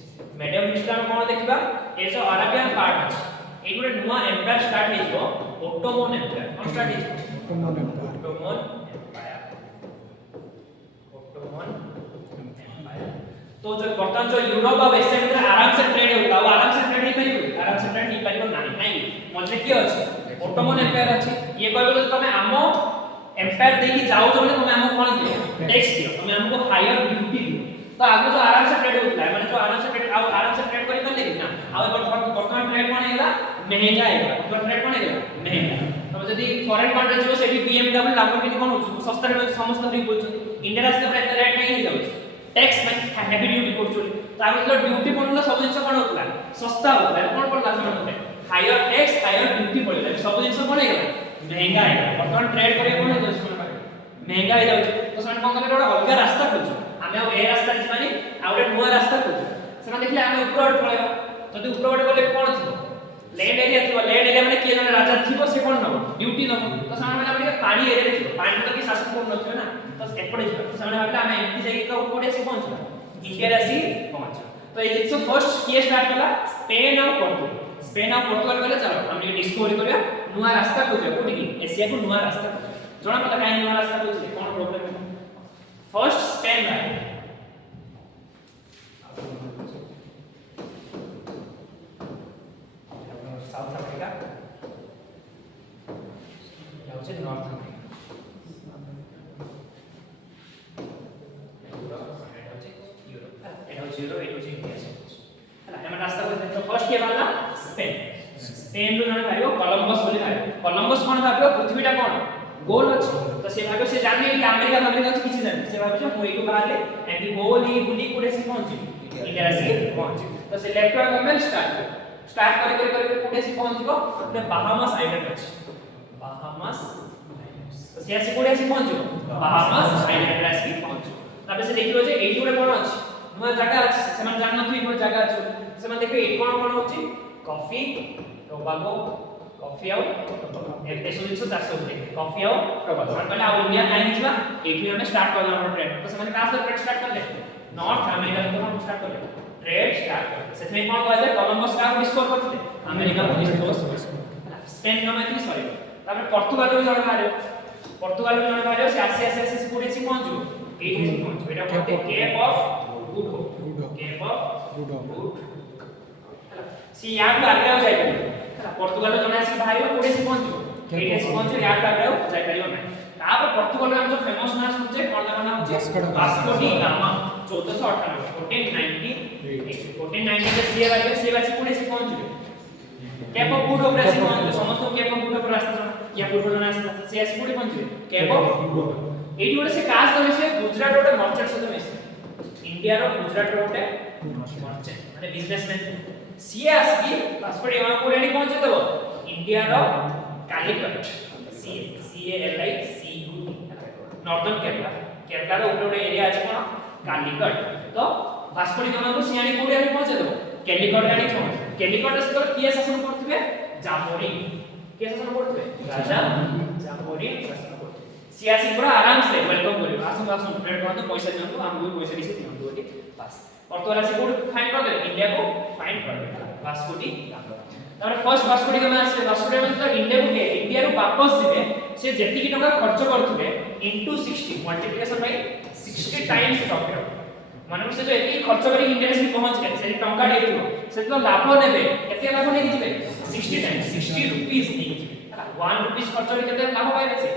हम कोन देखिबा ए जो अरेबियन पार्ट अछि ए गुटे नुवा एम्पायर स्टार्ट हेजो ओटोमन एम्पायर कोन स्टार्ट हेजो ओटोमन एम्पायर तो जो बर्तन जो यूरोप और एशिया में आराम से ट्रेड होता है आराम से ट्रेड ही परिबो नाही नाही मजे की अछि ओटोमन एम्पायर अछि ये कहबो जे तमे आमो एम्पायर देकी जाओ जो तमे आमो कोन दियो टैक्स दियो तमे हमको हायर ड्यूटी दियो तो आगो जो आराम से ट्रेड होता है माने जो आराम से ट्रेड करी कर लेकिन ना आ वर्तमान ट्रेड कोन हेला महंगा हेला तो ट्रेड कोन हेला महंगा तो जदी फॉरेन कंट्री जो सेठी BMW लैम्बोर्गिनी कोन सस्ता रे समस्त फ्री बोलछन इंडिया रास्ते पर एत रेट नहीं जाउ टैक्स में हेवी ड्यूटी करछोली तार जो ड्यूटी पड़ला सब जिंस कोन होतला सस्ता होतला कोन पड़ला समय हायर टैक्स हायर ड्यूटी पड़ला सब जिंस कोन हेला महंगा है वर्तमान ट्रेड करे कोन है दोस्त महंगा हो जाउछ तो समय कोन करे अलग रास्ता खोजो हमें ए रास्ता रे माने आ ଗୋଟେ नुवा रास्ता खोजो सेना देखले हमें ऊपर आड़ पळेबा जदी ऊपर आड़ गले कोन थिबो लैंड एरिया थिबो लैंड एरिया माने के जने राजा थिबो से कोन नबो ड्यूटी नबो तो समय माने पानी एरिया रे थिबो पानी तो की शासन कोन नथिबो ना तो एपड़े जिबा तो समय भाबले हमें एमपी जाई का ऊपर से पहुंचबा इंडिया रासी पहुंच तो ए जिसो फर्स्ट किए स्टार्ट कला स्पेन और पोर्तुगाल गले चलो हम ये डिस्कवरी करिया नुवा रास्ता खोजो कोठी की एशिया को नुवा रास्ता जणा पता काई नुवा रास्ता खोजले कोन प्रॉब्लम है first Spain right south Africa या होचे नॉर्थ अफ्रीका फर्स्ट के वाला स्पेन रो जने भाइयो कोलंबस बोली भाइयो कोलंबस कोन भाइयो पृथ्वीटा कोन गोल अछि तो से भाइयो से जाने कि अमेरिका किछि जाने से भाइयो मो एको बाहर एंड गोल ही बुली कोडे से पहुंची इंडिया से पहुंची तो से लेफ्ट वाला मूवमेंट स्टार्ट करे कोडे से पहुंचबो ते बाहामास आइलैंड अछि बाहामास तो से कोडे से पहुंचबो बाहामास आइलैंड रे से पहुंचबो तबे से देखियो जे एटी कोडे कोन अछि नुवा जगह अछि सेमान जानना तु एको जगह अछि सेमान देखियो ए कोन अछि कॉफी टोबागो कॉफी आउ एते सुनि छ 400 रुपए कॉफी आउ टोबागो माने आ इंडिया काई निछबा एठी हमें स्टार्ट करला हमर ट्रेड तो सेमान का से ट्रेड स्टार्ट करले नॉर्थ अमेरिका तो हम स्टार्ट करले ट्रेड स्टार्ट करले सेथे कोन कहले कोलंबस का डिस्कवर करथले अमेरिका को डिस्कवर स्पेन नमे कि सॉरी तापर पोर्तुगाल रो जण भारे से आसी कोडे से पहुंचो एठी से पहुंचो एटा कहते केप ऑफ गुड होप सी यार आगे जाय परियो हला पोर्तुगाल जने आसी भाइयो कोडे से पहुंचो एठी से पहुंचो यार आगे जाय परियो ना तापर पोर्तुगाल रे जो फेमस ना सुनजे कोन नाम होचे वास्को डी गामा 1498 1490 के से भाइयो से बासी कोडे से पहुंचो केप ऑफ गुड होप रे से पहुंचो समस्त केप ऑफ गुड होप रास्ता या पूर्व जने आसी से आसी कोडे पहुंचो केप ऑफ गुड एठी ओले से कास होले से गुजरात रोटे मर्चेंट सहित मिसे इंडिया रो गुजरात रोटे मर्चेंट माने बिजनेसमैन सीए आसी पासपोर्ट एमा कोडे पहुंचे दबो इंडिया रो कालीकट CALICUT नॉर्दर्न केरला रो ऊपर एरिया আছে কোন कालीकट तो पासपोर्ट एमा को सियानी कोडे पहुंचे दबो कैलिकट आनी पहुंचे कैलिकट से तो किए शासन करथबे जामोरी के शासन करथबे राजा जामोरी शासन करथबे सियासी पूरा आराम से वेलकम करियो आसु ट्रेड करतो पैसा दियंतु हमको पैसा दिसे दियंतु ओके बस और तो से कोड फाइंड कर दे इंडिया को फाइंड कर दे वास्को डी गामा तार फर्स्ट वास्को डी गामा आसे वास्को डी गामा तो इंडिया को इंडिया रो वापस दिबे से जेति की टका खर्च करथबे into 60 multiplication by 60 times profit माने से जो एति खर्च करी इंडिया से पहुंच गए से टका देथिबो से तो लाभ नेबे केते लाभ नै दिबे 60 टाइम्स 60 रुपीस नै 1 रुपीस खर्च करी केते लाभ पाइबे से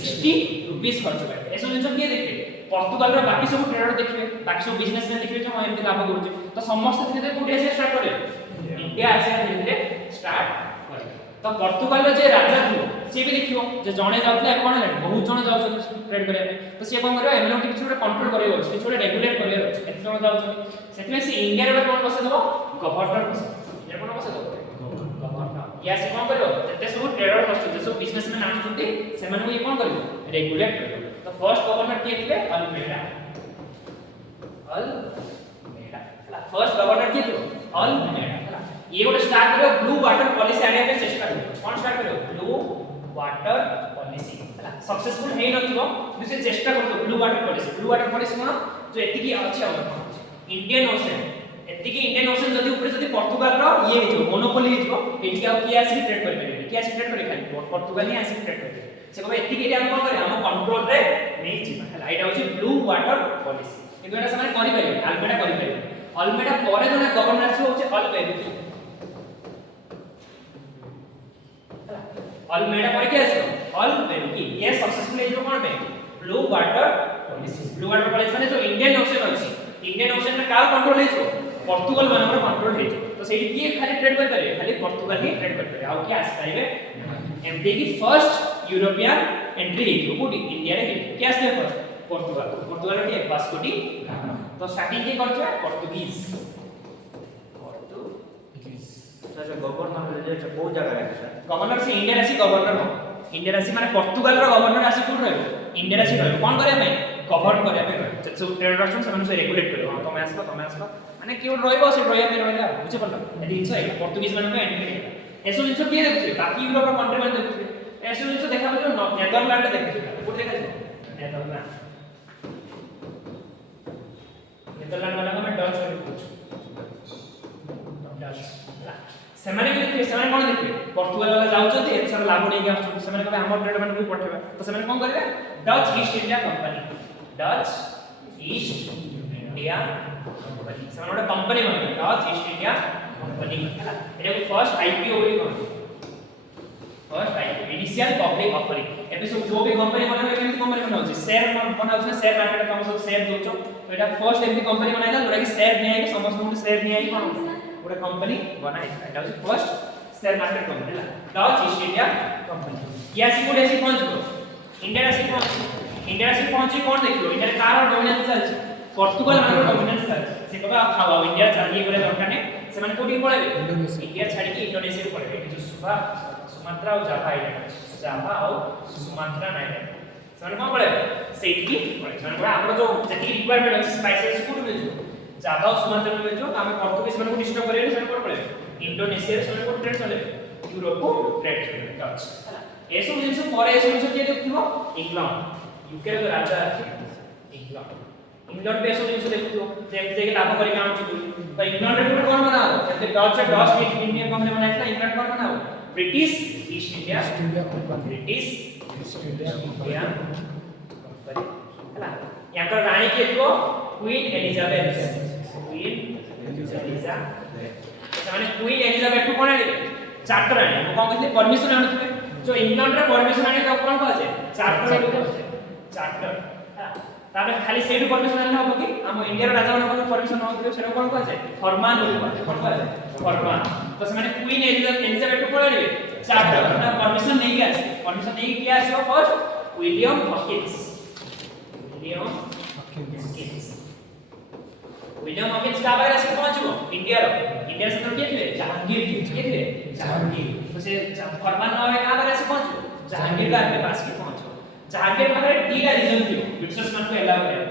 60 रुपीस खर्च करे एसो जिंस किए देखबे पोर्तुगाल रो बाकी सब ट्रेडर देखबे बाकी सब बिजनेसमैन देखबे जो एमति लाभ करूचे तो समस्त धीरे कोठी से स्टार्ट करे इंडिया आसे धीरे स्टार्ट करे तो पोर्तुगाल रो जे राजा थियो सी भी देखियो जे जणे जाउतले कोन हे बहुत जण जाउछन ट्रेड करे तो सी कोन करबा एमनो किछ छोटे कंट्रोल करियो अछि किछ छोटे रेगुलेट करियो अछि एत जण जाउछन सेतमे से इंडिया रे कोन बसे दबो गवर्नर बसे ये कोन बसे दबो गवर्नर या से कोन करियो जते सब ट्रेडर बसु जे सब बिजनेसमैन आछुंती से माने ये कोन करियो रेगुलेट करियो तो फर्स्ट गवर्नर के थिले अल्मेडा फर्स्ट गवर्नर के थियो अल्मेडा ये गोटे स्टार्ट करियो ब्लू वाटर पॉलिसी आने पे चेष्टा करियो कोन स्टार्ट करियो ब्लू वाटर पॉलिसी सक्सेसफुल हे नथिबो से चेष्टा करतो ब्लू वाटर पॉलिसी कोन जो एतिकी अछि हमर इंडियन ओशन एतिकी इंडियन ओशन जदी ऊपर जदी पोर्तुगाल रो ये जो मोनोपोली हिजो एतिकी आ कि आसी ट्रेड कर परिबे कि आसी ट्रेड करे खाली पोर्तुगाल ही आसी ट्रेड करे से कहबे एतिकी हम कोन करे हम कंट्रोल रे नै जिमा हला एटा होची ब्लू वाटर पॉलिसी एतो एटा समान करि परिबे अल्मेडा करि परिबे अल्मेडा परे जने गवर्नर से होची अल्बेरुकी अल्मेडा पर के आसे अल्बेरुकी ये सक्सेसफुल हे जो कोन पे ब्लू वाटर पॉलिसी माने जो इंडियन ओशन अछि इंडियन ओशन में का कंट्रोल हे जो पोर्तुगाल मानकर कंट्रोल हे तो सेही किए खाली ट्रेड कर करे खाली पोर्तुगाल ही ट्रेड कर करे आउ के आस पाइबे एमपी की फर्स्ट यूरोपियन एंट्री हे जो कोडी इंडिया रे के आसे फर्स्ट पोर्तुगाल के वास्कोडी तो स्टार्टिंग के करछे पोर्तुगीज सर गवर्नर जे बहुत जगह है सर गवर्नर से इंडिया रासी गवर्नर हो इंडिया रासी माने पोर्तुगाल रो गवर्नर आसी कोन रहबो इंडिया रासी रहबो कोन करे भाई गवर्न करे पे जत सब ट्रेड राशन से से रेगुलेट करे हां तमे आसबा माने केउ रहबो से रहया पे रहला बुझे पड़ला एदी इच्छा है पोर्तुगीज माने पे एंट्री एसो जिंस के देखछे बाकी यूरोप कंट्री माने देखछे एसो जिंस देखा जो नेदरलैंड देखछे कोड देखा नेदरलैंड वाला में डच करे पूछ डच सेमाने के देखिए सेमाने कोन देखिए पोर्तुगाल वाला जाउछथि एत सारा लाभ नै के आछथि सेमाने कहबे हमर ट्रेड माने भी पठेबा तो सेमाने कोन करबे Dutch East India company Dutch East India company सेमाने ଗୋଟେ कंपनी बने डच ईस्ट इंडिया कंपनी हला एटा फर्स्ट आईपीओ बोली कोन first IPO initial public offering एबे सब जो भी कंपनी बने एमती कंपनी बनाउछि शेयर बनाउछि ना शेयर मार्केट में सब शेयर दोचो तो एटा फर्स्ट एमती कंपनी बनाइला जोरा कि शेयर नै कि समस्त को शेयर नै आई कोन गोटे कंपनी बनाई एटा होची फर्स्ट शेयर मार्केट कंपनी ला डच ईस्ट इंडिया कंपनी या सी कोड ऐसी पहुंच गो इंडिया से पहुंची कोन देखियो इंडिया कार डोमिनेंस चलछि पोर्तुगाल माने डोमिनेंस चलछि से कहबा खावा इंडिया चाहिए करे दरकार नै से माने कोडी पळेबे इंडिया छाडी के इंडोनेशिया पळेबे जो सुमात्रा और जावा आइलैंड जावा और सुमात्रा आइलैंड से माने कोन पळेबे सेठी पळे माने हमर जो जति रिक्वायरमेंट अछि स्पाइसेस कोड मिलजो जावा और सुमात्रा में जो हम पोर्तुगीज माने को डिस्टर्ब करे से कोन पळे इंडोनेशिया से को ट्रेड चले यूरोप को ट्रेड चले डच एसो जिंस परे एसो जिंस के देखिबो इंग्लैंड यूके रो राजा अछि इंग्लैंड पे एसो जिंस देखिबो जे लाभ करी काम छु तो इंग्लैंड रे कोन बनाओ जते डच ईस्ट इंडिया कंपनी बनाइला इंग्लैंड कोन बनाओ British East India company British East India company हला याकर रानी के को क्वीन एलिजाबेथ माने क्वीन एलिजाबेथ को कोन आले चार्टर आने कोन कहले परमिशन आनुथे जो इंग्लैंड रे परमिशन आने का कोन कहले चार्टर चार्टर ताबे खाली सेड परमिशन आने हो कि हम इंडिया रो राजा को परमिशन न दियो सेरो कोन कहले फरमान कोन कहले फरमान तो से माने क्वीन एलिजाबेथ को कोन आले चार्टर ना परमिशन नहीं गया परमिशन नहीं किया so first William Hawkins William Hawkins का बारे से पहुंचो इंडिया से तो किए थे जहांगीर तो से फरमान नाम है का बारे से पहुंचो जहांगीर का के पास के पहुंचो जहांगीर पारे दीटा रीजन थियो ब्रिटिश मान को एलाउ करे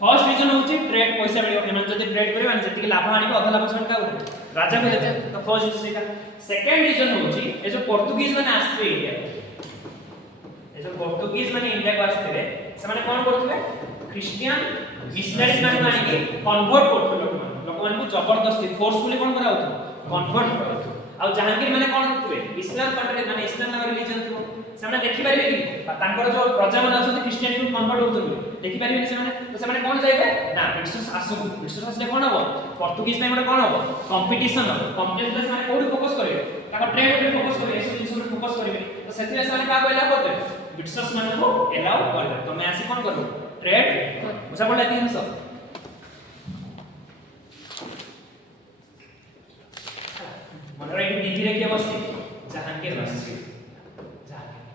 फर्स्ट रीजन होची ट्रेड पैसा मिलियो एमन जति ट्रेड करे माने जति लाभ आनी अधा लाभ सन का राजा को देते तो फर्स्ट सेटा सेकंड रीजन होची ए जो पोर्तुगीज माने आस्ते इंडिया ए जो पोर्तुगीज माने इंडिया को आस्ते से माने कोन करथले क्रिश्चियन मिशनरीज माने माने कि कन्वर्ट करथले लोक मान को जबरदस्ती फोर्सफुली कोन कराउथो कन्वर्ट कराउथो आ जहांगीर माने कोन करथले इस्लाम कंट्री माने इस्लाम नाम रिलीजन थियो सेमाने देखि परिबे कि तांकर जो प्रजा माने अछथि क्रिश्चियन को कन्वर्ट होतले देखि परिबे कि सेमाने तो सेमाने कोन जाइबे ना ब्रिटिश आसले कोन हबो पोर्तुगीज में कोन हबो कंपटीशन माने कोडी फोकस करिवे ताको ट्रेड पे फोकस करिवे एसो जिंस पे फोकस करिवे तो सेतिले सेमाने का कहला करते ब्रिटिश माने को एलाउ करले तो मैं आसी कोन करबो ट्रेड बुझा पड़ला कि हम सब मनोरा एक डिग्री रे के बसती जहांगीर बसती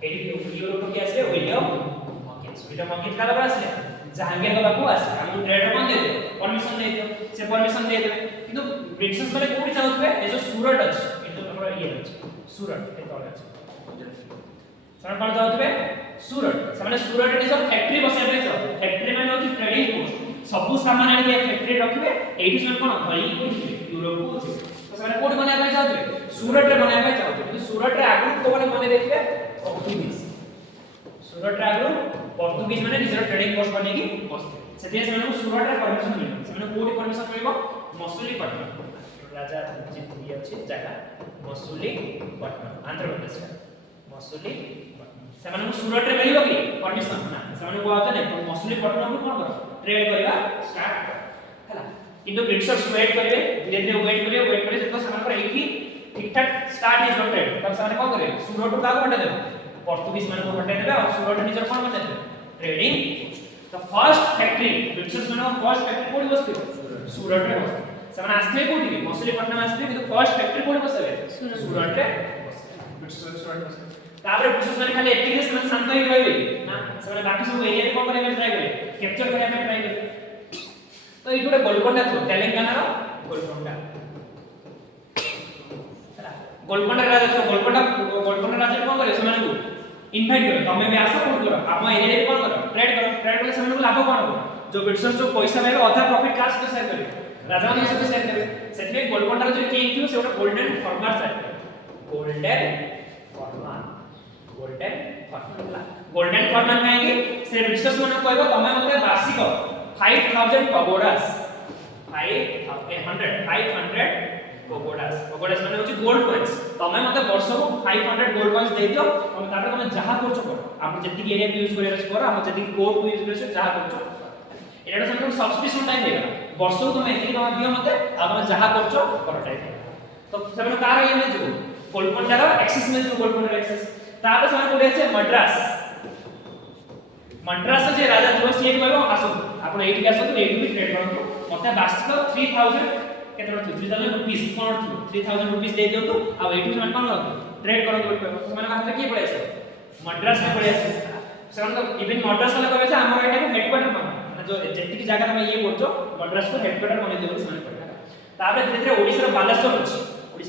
एडी यूरोप के आसे विलियम मकिंस काला पर आसे जहांगीर के बाबू आसे हम ट्रेड कोन दे दे परमिशन दे दे से परमिशन दे दे किंतु ब्रिटिश वाले कोठी चाहतबे ए जो सूरत अछि ए जो हमरा ये अछि सूरत ए तोल अछि सर कोन चाहतबे सूरत से सूरत निज फैक्ट्री बसाबे छ फैक्ट्री माने होची ट्रेडिंग पोस्ट सब सामान आनी के फैक्ट्री रखबे एठी से कोन भई कोठी यूरोप को तो से कोठी बना पे चाहतबे सूरत रे बना पे चाहतबे किंतु सूरत रे आगु को माने माने देखबे पोर्तुगीज सूरत रे आगु पोर्तुगीज माने निज ट्रेडिंग पोस्ट बने की बसते सेते से सूरत रे परमिशन मिले से कोठी परमिशन मिलबो मसूलीपट्टनम राजा जे दिया अछि जगह मसूलीपट्टनम आंध्र प्रदेश मसूलीपट्टनम से सूरत रे मिलिबो की परमिशन ना से को आते नै मसूलीपट्टनम को कोन कर ट्रेड करबा स्टार्ट कर हला किंतु ब्रिटिशर्स वेट करिवे धीरे धीरे वेट करे तो समान एठी ठीक ठाक स्टार्ट इज ट्रेड तब समान कोन करे सूरत का हटा देबे पोर्तुगीज मान को हटा देबे और सूरत निजर कोन बना देबे trading the first factory Britishers मान फर्स्ट फैक्ट्री कोडी बसते सूरत रे बसते समान आस्ते कोडी मसूलीपट्टनम आस्ते किंतु फर्स्ट फैक्ट्री कोडी बसबे सूरत रे ब्रिटिशर्स सूरत बसते तापर ब्रिटिशर्स माने खाली एटी देश मान शांत ही रहबे ना समान बाकी सब एरिया रे कोन करे ट्राई करे कैप्चर करे ट्राई करे तो इटुडे गोलकोंडा तो तेलंगाना रो गोलकोंडा गोलकोंडा राजा तो गोलकोंडा राजा कोन करे समान को इनवाइट करो तमे भी आसो कोन करो हम एरिया रे कोन करो ट्रेड करे समान को लाभ कोन हो जो ब्रिटिशर्स जो पैसा पाइबे आधा प्रॉफिट कास्ट को शेयर करे राजा के साथ शेयर करे सेतले गोलकोंडा रो जो किंग थियो से ओटा golden farmer share golden farmer काहे से ब्रिटिशर्स मन कहबो तमे मते वार्षिक 5000 pagodas 500 pagodas माने होची गोल्ड कॉइंस तमे मते वर्ष को 500 गोल्ड कॉइंस दे दियो तमे तापर तमे जहा खर्च करो आप जति एरिया यूज करे करो हम जति कोड यूज करे जहा खर्च एटा सब सब्सक्रिप्शन टाइम देगा वर्ष को तमे एति टका दियो मते आप जहा खर्च करो टाइम तो सबने कार ये में जो गोलकोंडा रो एक्सेस में जो गोलकोंडा एक्सेस तापर समान कोडे छै मद्रास जे राजा थियो से कहबो आसो आपण एठी आसो तो एठी भी ट्रेड करतो मते वार्षिक 3000 केते रथि 3000 रुपीस कोन थि 3000 रुपीस दे दियो तो आ एठी समान कोन ट्रेड करतो कहबो समान हाथ की पड़े आसो मद्रास में पड़े आसो समान तो इवन मद्रास वाला कहबे जे हमर एटा हेडक्वार्टर माने जो जेति की जगह में ये बोलछो मद्रास को हेडक्वार्टर माने देबो समान पड़े तापर धीरे धीरे ओडिसा बालेश्वर अछि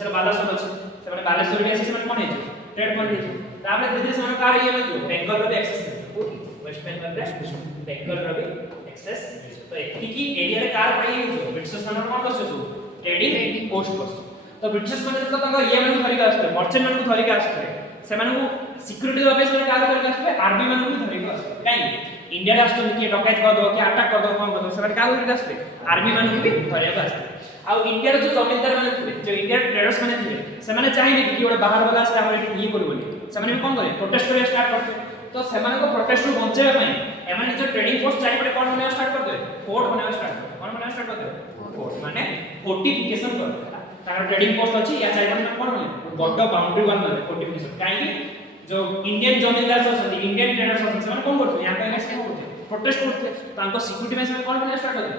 समान बालेश्वर भी अछि समान कोन हे ट्रेड कर दियो तापर धीरे धीरे समान कार ये में जो बेंगल रो एक्सेस वेस्ट बेंगल रे बेंगल रो भी एक्सेस तो एतिकी एरिया रे कार पई ब्रिटिशर्स मान कोन करछो ट्रेडिंग पोस्ट करछो तो ब्रिटिशर्स मान तो तांगा ये मन धरि के आस्ते मर्चेंट मान को धरि के आस्ते से मान को सिक्योरिटी दबे से कार धरि के आस्ते आर्मी मान को धरि के आस्ते काई इंडिया रे आस्ते कि डकैत कर दो कि अटैक कर दो कोन कर दो से कार धरि के आस्ते आर्मी मान को भी धरि के आस्ते आ इंडिया रे जो जमींदार मान थे जो इंडिया ट्रेडर्स मान थे से माने चाहिए कि ओडे बाहर वाला आस्ते हम ये करू बोली से माने कोन करे प्रोटेस्ट करे स्टार्ट करते तो सेमान को प्रोटेस्ट रो बंचेबे पई एमान जो ट्रेडिंग फोर्स चारि पटे कोन बनेवा स्टार्ट कर दे फोर्ट बनेवा स्टार्ट कर कोन बनेवा स्टार्ट कर दे फोर्ट माने फोर्टिफिकेशन कर तार ट्रेडिंग पोस्ट अछि या चारि पटे कोन बने बड्ड बाउंड्री वाल बने फोर्टिफिकेशन काहे कि जो इंडियन जमींदार अछथि इंडियन ट्रेडर्स अछथि सेमान कोन करथि या पहिले से करथि प्रोटेस्ट करथि तांको सिक्युरिटी में से कोन बनेवा स्टार्ट कर दे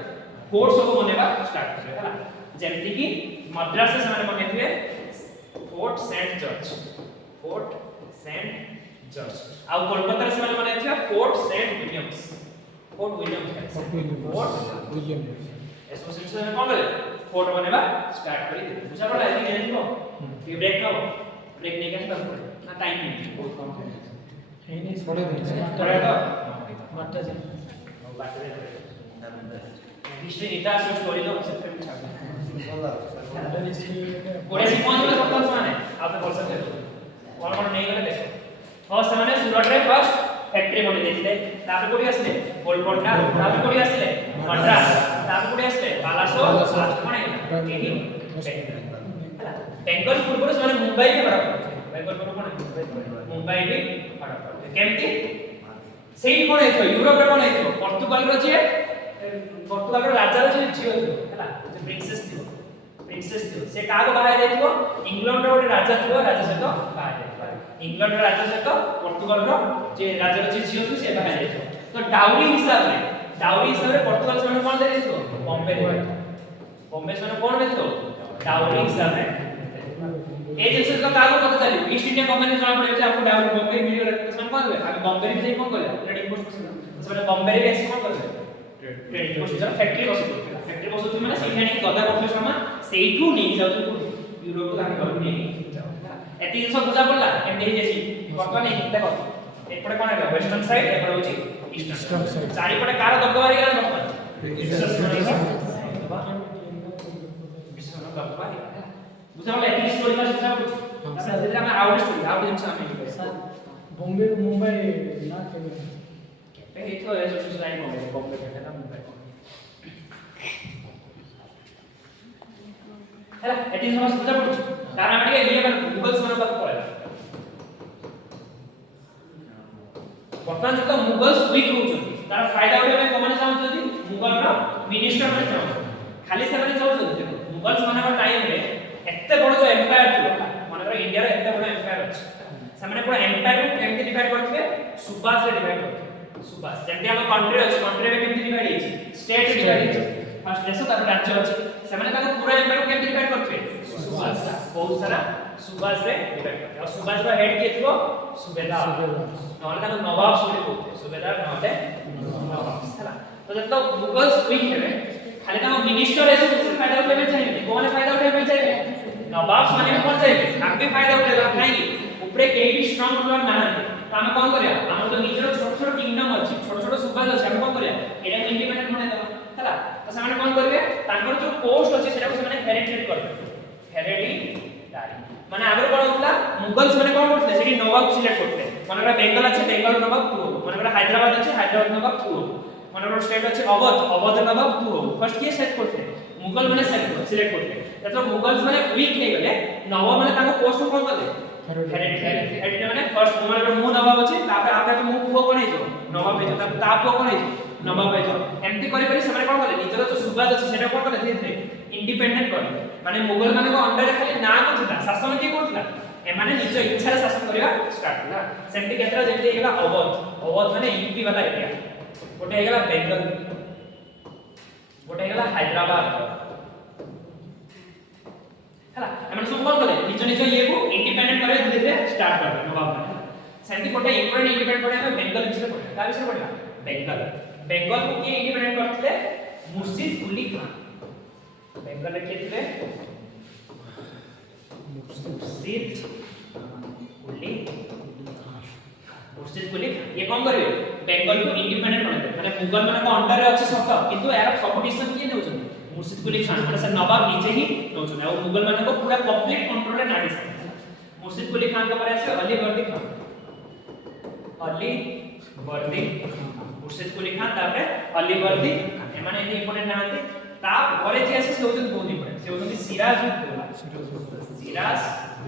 फोर्ट सब बनेवा स्टार्ट कर हला जेमति कि मद्रास से माने बनेथिबे फोर्ट सेंट जॉर्ज आ कोलकाता से माने बनेथिबे फोर्ट सेंट विलियम्स एसोसिएशन में कोन करे फोर्ट बनेबा स्टार्ट करी दे बुझा पड़ा एति जानि को कि ब्रेक नहीं के स्टार्ट करे ना टाइम नहीं बहुत कम है नहीं छोड़े दे छोड़े तो बाटा जे बाटा हिस्ट्री इतिहास स्टोरी लो से फिर छाप कोड़े से कौन वाला सप्ताह माने आप बोल सकते हो कौन नहीं गले देखो फर्स्ट समाने सूरत रे फर्स्ट फैक्ट्री बने देथिले तापर कोडी आसले गोलकोंडा तापर कोडी आसले मद्रास तापर कोडी आसले बालासोर आज कोन एही बेंगल पूर्व से मुंबई के बड़ा बेंगल पूर्व कोन मुंबई भी बड़ा केमती सेही कोन हेतो यूरोप रे कोन हेतो पोर्तुगाल रो जे पोर्तुगाल रो राजा रो जे जियो हला जे प्रिंसेस थियो से कागो बाहाय देथिबो इंग्लैंड रो राजा थियो राजा से तो बाहाय इंग्लैंड राजा से तो पोर्तुगाल रो जे राजा रो जे जियो थियो से बाहाय देथिबो तो डाउरी हिसाब रे पोर्तुगाल से कोन दे देथिबो बॉम्बे से कोन देथिबो डाउरी हिसाब रे ए जैसे का कागो पता चली ईस्ट इंडिया कंपनी जणा पड़े जे आपको डाउरी बॉम्बे मिलियो कले हम बॉम्बे रे जाई कोन कले ट्रेडिंग पोस्ट से माने बॉम्बे रे ऐसे कोन कले ट्रेडिंग पोस्ट जरा फैक्ट्री बसो माने सेठानी गदा प्रोफेसर मा सेइठू नै जाउ यूरोप को हम घर नै जाउ एति सब बुझा पड़ला एमडी जेसी वर्तमान नै देखो एपटे कोन है वेस्टर्न साइड एपटे होची ईस्टर्न साइड चारि पटे कार दबदबा रे गला वर्तमान ईस्टर्न दबदबा बुझा पड़ला एति स्टोरी का बुझा पड़छ सर जेटा हम आउट स्टोरी आउट जिंस हम सर बॉम्बे ରୁ मुंबई ना केबे पे तो ऐसे कुछ लाइन हो गया बॉम्बे पे ना मुंबई ହେଲା ଏଠି ସମସ୍ତ ବୁଝା ପଡୁଛି କାରଣ ଆମେ ଟିକେ ଇଏ ମାନେ ମୁଗଲ୍ସ ମାନଙ୍କ ପାଖକୁ ପଳେଇବା ବର୍ତ୍ତମାନ ଯେତେବେଳେ ମୁଗଲ୍ସ ୱିକ୍ ହଉଛନ୍ତି ତାର ଫାଇଦା ଉଠାଇବା ପାଇଁ କୋଉମାନେ ଚାହୁଁଛନ୍ତି ମୁଗଲର ମିନିଷ୍ଟର ମାନେ ଚାହୁଁଛନ୍ତି ଖାଲି ସେମାନେ ଚାହୁଁଛନ୍ତି ଦେଖ ମୁଗଲ୍ସ ମାନଙ୍କ ଟାଇମରେ ଏତେ ବଡ ଯୋଉ ଏମ୍ପାୟର ଥିଲା ମନେକର ଇଣ୍ଡିଆର ଏତେ ବଡ ଏମ୍ପାୟର ଅଛି ସେମାନେ ପୁରା ଏମ୍ପାୟରକୁ କେମିତି ଡିଭାଇଡ କରିଥିବେ ସୁବାସରେ ଡିଭାଇଡ କରିଥିବେ ସୁବାସ ଯେମିତି ଆମ କଣ୍ଟ୍ରି ଅଛି କଣ୍ଟ୍ରିରେ କେମିତି ଡିଭାଇଡ ହେଇଛି ଷ୍ଟେଟ ଡିଭାଇଡ ହେଇଛି ଫାର୍ଷ୍ଟ ଦେଶ ତାପରେ ରାଜ୍ୟ ଅଛି ସେମାନେ ତାକୁ ପୁରା ଏମ୍ପାୟରକୁ କେମିତି ଡିଭାଇଡ କରିଥିବେ ସୁବାସ ବହୁତ ସାରା ସୁବାସରେ ଡିଭାଇଡ କରିଥିବେ ଆଉ ସୁବାସର ହେଡ୍ କିଏ ଥିବ ସୁବେଦାର ନହେଲେ ତାକୁ ନବାବ ବୋଲି କହୁଥିଲେ ସୁବେଦାର ନହେଲେ ନବାବ ହେଲା ତ ଯେତେବେଳେ ମୁଗଲ୍ସ ୱିକ୍ ହେବେ ଖାଲି ତାଙ୍କ ମିନିଷ୍ଟର ଏସବୁ ବିଷୟରେ ଫାଇଦା ଉଠାଇବା ଚାହିଁବେ କୋଉମାନେ ଫାଇଦା ଉଠାଇବା ପାଇଁ ଚାହିଁବେ ନବାବ ମାନେ ବି କଣ ଚାହିଁବେ ତାଙ୍କୁ ଫାଇଦା ଉଠାଇବା କାହିଁକି ଉପରେ କେହି ବି ଷ୍ଟ୍ରଙ୍ଗ ରୁଲର ନାହାନ୍ତି ତ ଆମେ କଣ କରିବା ଆମର ତ ନିଜର ଛୋଟ ଛୋଟ କିଙ୍ଗଡମ ଅଛି ଛୋଟ ଛୋଟ ସୁବାସ ଅଛି ଆମେ କଣ କରିବା ଏଟାକୁ ଇଣ୍ଡିପେଣ୍ଡେଣ୍ଟ ବନେଇଦେବା ହେଲା ତ ସେମାନେ କଣ କରିବେ ତାଙ୍କର ଯୋଉ ପୋଷ୍ଟ ଅଛି ସେଟାକୁ ସେମାନେ ହେରିଡିଟେଟ୍ କରିବେ ହେରିଡିଟାରୀ ମାନେ ଆଗରୁ କଣ ହଉଥିଲା ମୁଗଲ୍ସ ମାନେ କଣ କରୁଥିଲେ ସେଠି ନବାବ ସିଲେକ୍ଟ କରୁଥିଲେ ମନେକର ବେଙ୍ଗଲ ଅଛି ବେଙ୍ଗଲ ନବାବ ତୁ ହବୁ ମନେକର ହାଇଦ୍ରାବାଦ ଅଛି ହାଇଦ୍ରାବାଦ ନବାବ ତୁ ହବୁ ମନେକର ଷ୍ଟେଟ ଅଛି ଅବଧ ନବାବ ତୁ ହବୁ ଫାର୍ଷ୍ଟ କିଏ ସେଟ୍ କରୁଥିଲେ ମୁଗଲ ମାନେ ସିଲେକ୍ଟ କରୁଥିଲେ ଯେତେବେଳେ ମୁଗଲ୍ସ ମାନେ ୱିକ୍ ହେଇଗଲେ ନବାବ ମାନେ ତାଙ୍କ ପୋଷ୍ଟ କଣ କଲେ ହେରିଡିଟାରୀ ମାନେ ଫାର୍ଷ୍ଟ ମନେକର ମୁଁ ନବାବ ଅଛି ତାପରେ ଆପେ ମୁଁ ପୁଅ କଣ ହେଇଯିବ ନବାବ ହେଇଯିବ ତାପରେ ତା ପୁଅ କଣ ହେଇଯିବ ନବାବ ହେଇଯିବ ଏମିତି କରି କରି ସେମାନେ କଣ କଲେ ନିଜର ଯୋଉ ସୁବାସ ଅଛି ସେଟା କଣ କଲେ ଧୀରେ ଧୀରେ ଇଣ୍ଡିପେଣ୍ଡେଣ୍ଟ କଲେ ମାନେ ମୁଗଲ ମାନଙ୍କ ଅଣ୍ଡରରେ ଖାଲି ନାଁ ଥିଲା ଶାସନ କିଏ କରୁଥିଲା ଏମାନେ ନିଜ ଇଚ୍ଛାରେ ଶାସନ କରିବା ଷ୍ଟାର୍ଟ କଲା ସେମିତି କେତେଟା ଯେମିତି ହେଇଗଲା ଅବଧ ମାନେ ୟୁପି ବାଲା ଏରିଆ ଗୋଟେ ହେଇଗଲା ବେଙ୍ଗଲ ଗୋଟେ ହେଇଗଲା ହାଇଦ୍ରାବାଦ ହେଲା ଏମାନେ ସବୁ କଣ କଲେ ନିଜ ନିଜ ଇଏକୁ ଇଣ୍ଡିପେଣ୍ଡେଣ୍ଟ କରିବା ଧୀରେ ଧୀରେ ଷ୍ଟାର୍ଟ କଲେ ନବାବ ମାନେ ସେମିତି ଗୋଟେ ଇମ୍ପୋର୍ଟାଣ୍ଟ ଇଣ୍ଡିପେଣ୍ଡେଣ୍ଟ କରିବା ପାଇଁ ବେଙ୍ଗଲ ବିଷୟରେ ପଢିବା ତା ବିଷୟରେ ପଢିବା ବେଙ୍ଗଲ को किए इंडिपेंडेंट करथिले मुर्शिद कुली खान बेंगल के थे मुर्शिद कुली ये कौन करिवे बेंगल को इंडिपेंडेंट बने माने मुगल माने को अंडर रे अछि सत किंतु यार सब डिसीजन किए नेउछन मुर्शिद कुली खान माने से नवाब निजे ही नेउछन और मुगल माने को पूरा कंप्लीट कंट्रोल रे नाडी मुर्शिद कुली खान के परे आसे अली वर्दी खान मुर्शिद कुली खान तापरे अली वर्दी एमाने एनी इंपोर्टेंट नाहंती ता परे जे आसे से होजन बहुत इंपोर्टेंट से होजन सिराज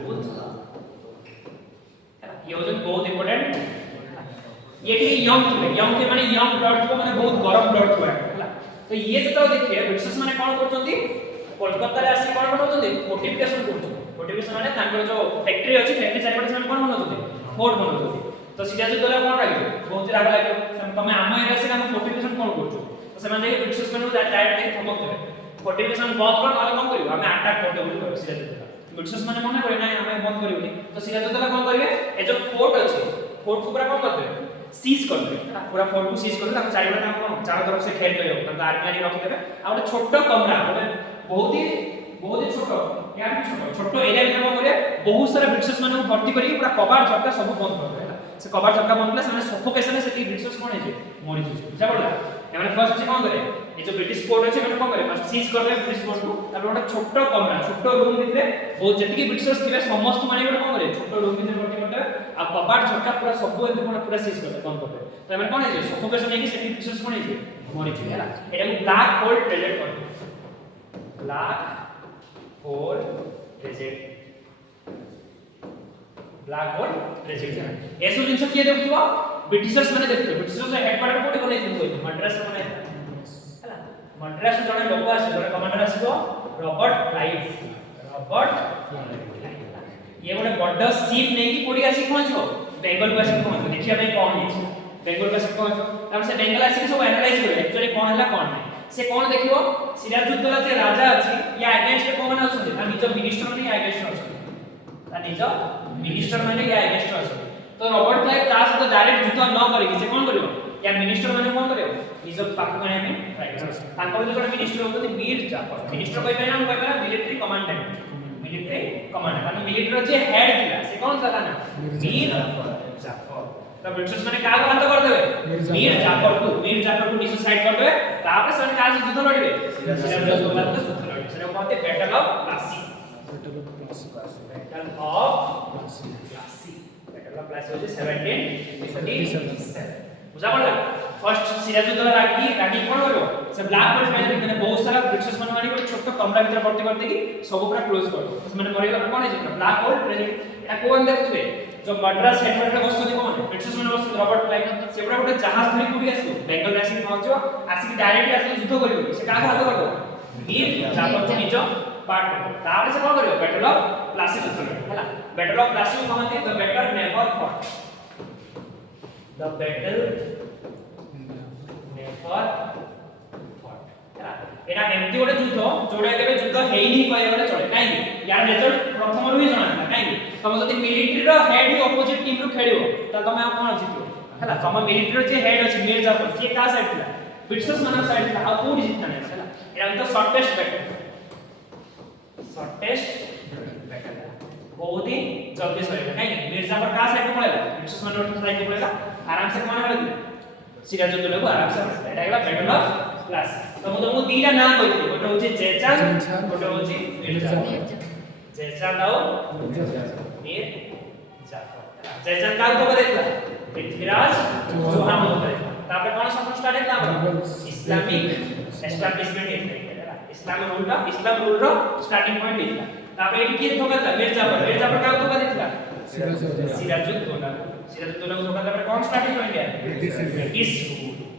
उद ये होजन बहुत इंपोर्टेंट ये टी यंग थे माने यंग ब्लड को माने बहुत गरम ब्लड को हैला तो ये जतो देखिए ब्रिटिश माने कोन करचंती कोलकाता रे आसी कोन बनौचंती फोर्टिफिकेशन फोर्टिफिकेशन माने तांकर जो फैक्ट्री अछि फैक्ट्री चारि पटे से कोन बनौचंती फोर्ट बनौचंती तो सिराजुद्दौला कोन लागो बहुत राग लागो तमे आम एरिया से हम फोर्टिफिकेशन कोन करछु तो से माने ब्रिटिश माने डायरेक्ट देख धमक देबे फोर्टिफिकेशन बंद कर नले कोन करियो हमें अटैक कर देबो करियो सिराजुद्दौला ब्रिटिश माने मना करे ना हमें बंद करियोनी तो सिराजुद्दौला कोन करिवे ए जो फोर्ट अछि फोर्ट को पूरा कोन कर देबे सीज कर देबे पूरा फोर्ट को सीज कर देबे चारि बटा कोन चारों तरफ से घेर देबे तब आर्मी आनी रख देबे आ ଗୋଟେ छोटो कमरा बहुत ही छोटो या भी छोटो एरिया में कोन करे बहुत सारा ब्रिटिश माने भर्ती करी पूरा कबाड़ झटका सब बंद कर देबे से कबाड़ झटका बंद कले से सफोकेशन से ब्रिटिश कोन है मरि जे बुझा पड़ला एमाने फर्स्ट से कोन करे ये जो ब्रिटिश फोर्ट अछि एमाने कोन करे फर्स्ट सीज कर देबे ब्रिटिश फोर्ट को तापर ଗୋଟେ छोटो कमरा छोटो रूम भितरे बहुत जति की ब्रिटिश थिबे समस्त माने कोन करे छोटो रूम भितरे भर्ती करते आ कबाड़ झटका पूरा सब एते पूरा सीज कर दे बंद कर दे तो एमाने कोन है सफोकेशन है कि से ब्रिटिश कोन है मरि जे हैला एटा को ब्लैक होल प्रेजेंट कर black hole present black hole present एसो जिंस किए देखुवा ब्रिटिशर्स माने देखुवा ब्रिटिशर्स हेडक्वार्टर कोठी कोने देखुवा मद्रास माने हैला मद्रास जने लोक आसे जने कमांडर आसीबो रॉबर्ट क्लाइव ये गोटे बड़ शिप नै कि कोडी आसी पहुंचो बेंगल को आसी पहुंचो देखिया भाई कोन है बेंगल को आसी पहुंचो तब से बेंगल आसी सब एनालाइज करे एक्चुअली कोन हला कोन नै से कोन देखियो सिराजुद्दौला जे राजा अछि या अगेंस्ट कोन अछि आ निज मिनिस्टर नै अगेंस्ट अछि आ निज मिनिस्टर माने या अगेंस्ट अछि तो रॉबर्ट क्लाइव का साथ डायरेक्ट युद्ध न करिक से कोन करियो या मिनिस्टर माने कोन करियो निज पाखु कने में ट्राई करियो ताको जो मिनिस्टर होते मीर जाफर मिनिस्टर कोइ पे नाम कोइ पे मिलिटरी कमांडेंट मिलिटरी कमांड कारण मिलिटरी जे हेड थिला से कोन था ना मीर जाफर तो ब्रिटिश माने का हाथ कर देबे मीर जाफर को निज साइड कर देबे तापर से का युद्ध लड़िबे सिराजुद्दौला को युद्ध लड़िबे सेटा कहते battle of Plassey battle of Plassey battle of Plassey होजे 1757 बुझा पड़ला फर्स्ट सिराजुद्दौला रागी कोन करो से ब्लैक होल पे माने बहुत सारा ब्रिटिश मान मानी को छोट कमरा भीतर भर्ती करते कि सब पूरा क्लोज करो से माने मरे गला कोन है ब्लैक होल प्रेजेंट एटा कोन देखथबे जो मद्रास हेडक्वार्टर बसथि कोन ब्रिटिश मान बस रॉबर्ट क्लाइव से पूरा गोटे जहाज धरि कुडी आसो बेंगल रासिंग पहुंचो आसी डायरेक्टली आसी युद्ध करियो से का हाथ करदो मीर जाफर को निजो पार्ट करो तापर से कोन करियो बैटल ऑफ प्लासी युद्ध हैला बैटल ऑफ प्लासी को कहते the battle never fought the battle never fought एटा एमती गोटे युद्ध जोडा केबे युद्ध हेइनी कहै गले चले काई यार रिजल्ट प्रथम रु ही जଣା था काई तम जति मिलिटरी रो हेड ही अपोजिट टीम रु खेलियो त तमे कोन जितियो हैला तम मिलिटरी रो जे हेड अछि मीर जाफर से का साइड थिला ब्रिटिश मान साइड थिला आ कोड जितना है हैला एटा तो शॉर्टेस्ट बैटल बहुत ही जल्दी सरेगा नहीं मिर्जा पर का साइड को पड़ेगा ब्रिटिश मान रोड साइड को पड़ेगा आराम से कोन होले सिराजुद्दौला को आराम से एटा गला बैटल ऑफ प्लासी तो मु तुमको दीटा नाम कहथि गोटे होची जयचांद गोटे होची मिर्जा जयचांद आओ मीर जाफर जयचांद का तो करेला पृथ्वीराज चौहान को करेला तापर कोन शासन स्टार्ट हेला हमर इस्लामिक एस्टैब्लिशमेंट हेला इस्लाम रूल रो स्टार्टिंग पॉइंट हेला तापर एटी के धोखा था मिर्जा पर का धोखा देथिला सिराजुद्दौला को धोखा तापर कोन स्टार्टिंग पॉइंट है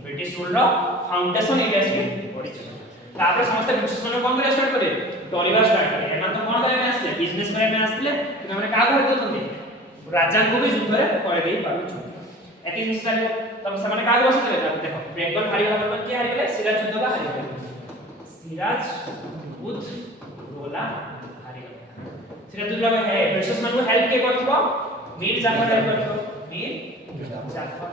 ब्रिटिश रूल रो फाउंडेशन एरिया से पड़ी तापर समस्त ब्रिटिश मान कोन करे स्टार्ट करे डॉलिवर स्टार्ट करे एना तो कोन करे आसले बिजनेस करे में आसले कि हमरे का कर देतोंती राजा को भी युद्ध रे पड़े देई पारु छु एती निश्चय तब से माने का बसले देखो बेंगल हारि गला पर के हारि गले सिराजुद्दौला हारि गले सिराजुद्दौला हारि गले सिराजुद्दौला है ब्रिटिश मान को हेल्प के करथबो मीर जाफर हेल्प करथबो मीर जाफर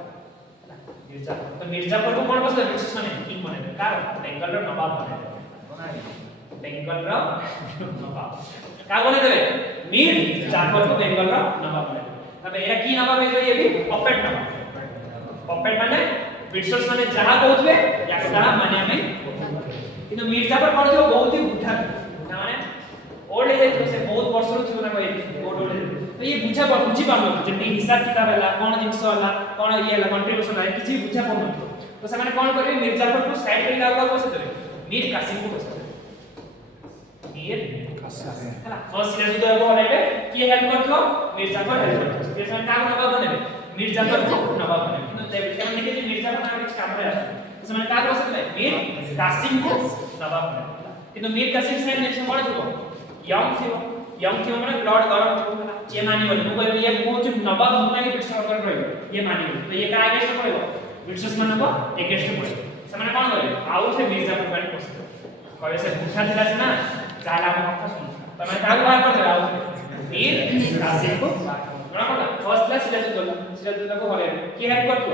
तो मिर्जापुर को कोन बसले ब्रिटिश माने किंग माने कार बेंगल रो नवाब माने बेंगल रो नवाब का बोले देबे मीर जाफर को बेंगल रो नवाब माने तब एरा की नवाब है ये भी पपेट माने ब्रिटिश माने जहां कहथबे या जहां माने हमें किंतु मिर्जापुर कोन थियो बहुत ही बुढ़ा माने ओल्ड एज से बहुत वर्ष रो थियो ना कहै ओल्ड तो ये बुझी पानो जेती हिसाब किताब हला कोन जिंस हला कोन ये हला कंट्रीब्यूशन है किछि बुझा पानो तो से माने कोन करबे मिर्जापुर को साइड पे गावा को से मीर कासिम को बस मीर कासिम हला फर्स्ट सिराजुद्दौला को हलाइबे की हेल्प करथो मिर्जापुर हेल्प करथो जे से का नवाब बनेबे मिर्जापुर को नवाब बनेबे किंतु देबे हम देखे जे मिर्जापुर नाम किछ काम रे आसो से माने का बसले मीर कासिम को नवाब बनेबे किंतु मीर कासिम से नेक्स्ट कोन थियो यंग थियो माने ब्लड गरम थियो ये मानी बोले को ये कोच नवाब होता है ब्रिटिश सरकार रहिबो ये मानी बोले तो ये का अगेंस्ट पड़ेबो ब्रिटिश मान को अगेंस्ट पड़े से माने कोन करे आउ से मिर्जापुर बारे पोस्ट करे से पूछा थिला से ना जाला हम कथा सुन तमे का बात कर आउ मीर कासिम को बड़ा पड़ा फर्स्ट क्लास सिराजुद्दौला को हरे की हेल्प करतो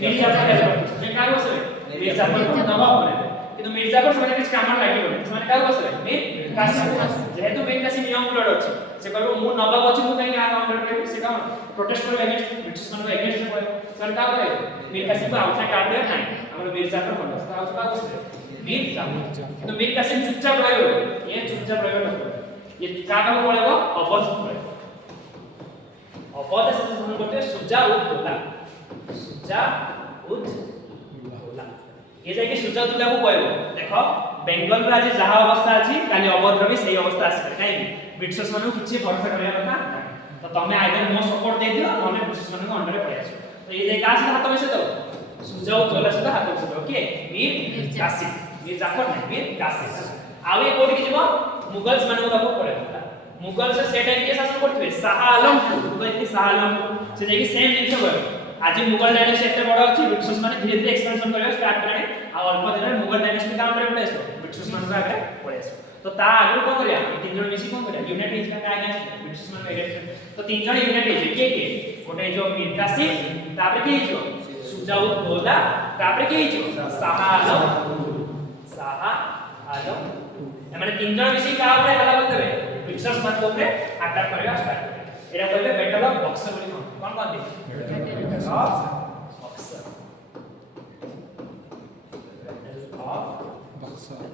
मिर्जापुर हेल्प करतो से का बसले मिर्जापुर को नवाब बने किंतु मिर्जापुर से माने किछ काम लागिबो से माने का बसले मीर कासिम जेहेतु मीर कासिम यंग ब्लड अछि से कहबो मु नवाब अछि मु कहीं आ अंडर पे से का प्रोटेस्ट करे अगेंस्ट ब्रिटिश मान अगेंस्ट करे सरकार करे मीर कासिम को आउटसाइड काट दे नाही हमर मिर्जापुर बने से आउट का बसले मीर जाफर तो मीर कासिम चुपचाप रहिबो ये चुपचाप रहिबो ये का काम पड़ेबो अवध पड़ेबो अवध से हम करते सुजाउद्दौला ये जाके सुजाउद्दौला को कहबो देखो बेंगल रा जे जहा अवस्था अछि काली अवध रो भी सही अवस्था आसी काई ब्रिटिश मान किछि भरोसा करिया कथा तो तमे आइदर मो सपोर्ट दे दियो नने ब्रिटिश मान को अंडर पड़े आसो तो ये जे कास हाथ में से तो सुजाउद्दौला से हाथ में से ओके मीर कासिम मीर जाफर नहीं मीर कासिम आवे कोठी जीवो मुगल्स मान को बाबू पड़े मुगल से टाइम के शासन करथबे शाह आलम मुगल की शाह आलम से जे सेम जिंस कर आज मुगल डायनेस्टी एते बड़ अछि ब्रिटिश माने धीरे धीरे एक्सपेंशन करबा स्टार्ट करे आ अल्प दिन में मुगल डायनेस्टी काम करे पड़े ब्रिटिश मान आगे पड़े तो ता आगु कोन करिया तीन जण मिसी कोन करिया यूनिट इज का काय काय ब्रिटिश मान एडेट तो तीन जण यूनिट इज के गोटे जो मीर कासिम तापर के जो सुजाउद्दौला तापर के जो शाह आलम एमाने तीन जण मिसी का ऊपर हला करतबे ब्रिटिशर्स मान को ऊपर अटैक करबा स्टार्ट करे एरा कहबे बैटल ऑफ बक्सर बोली कोन कहते battle of Buxar battle of Buxar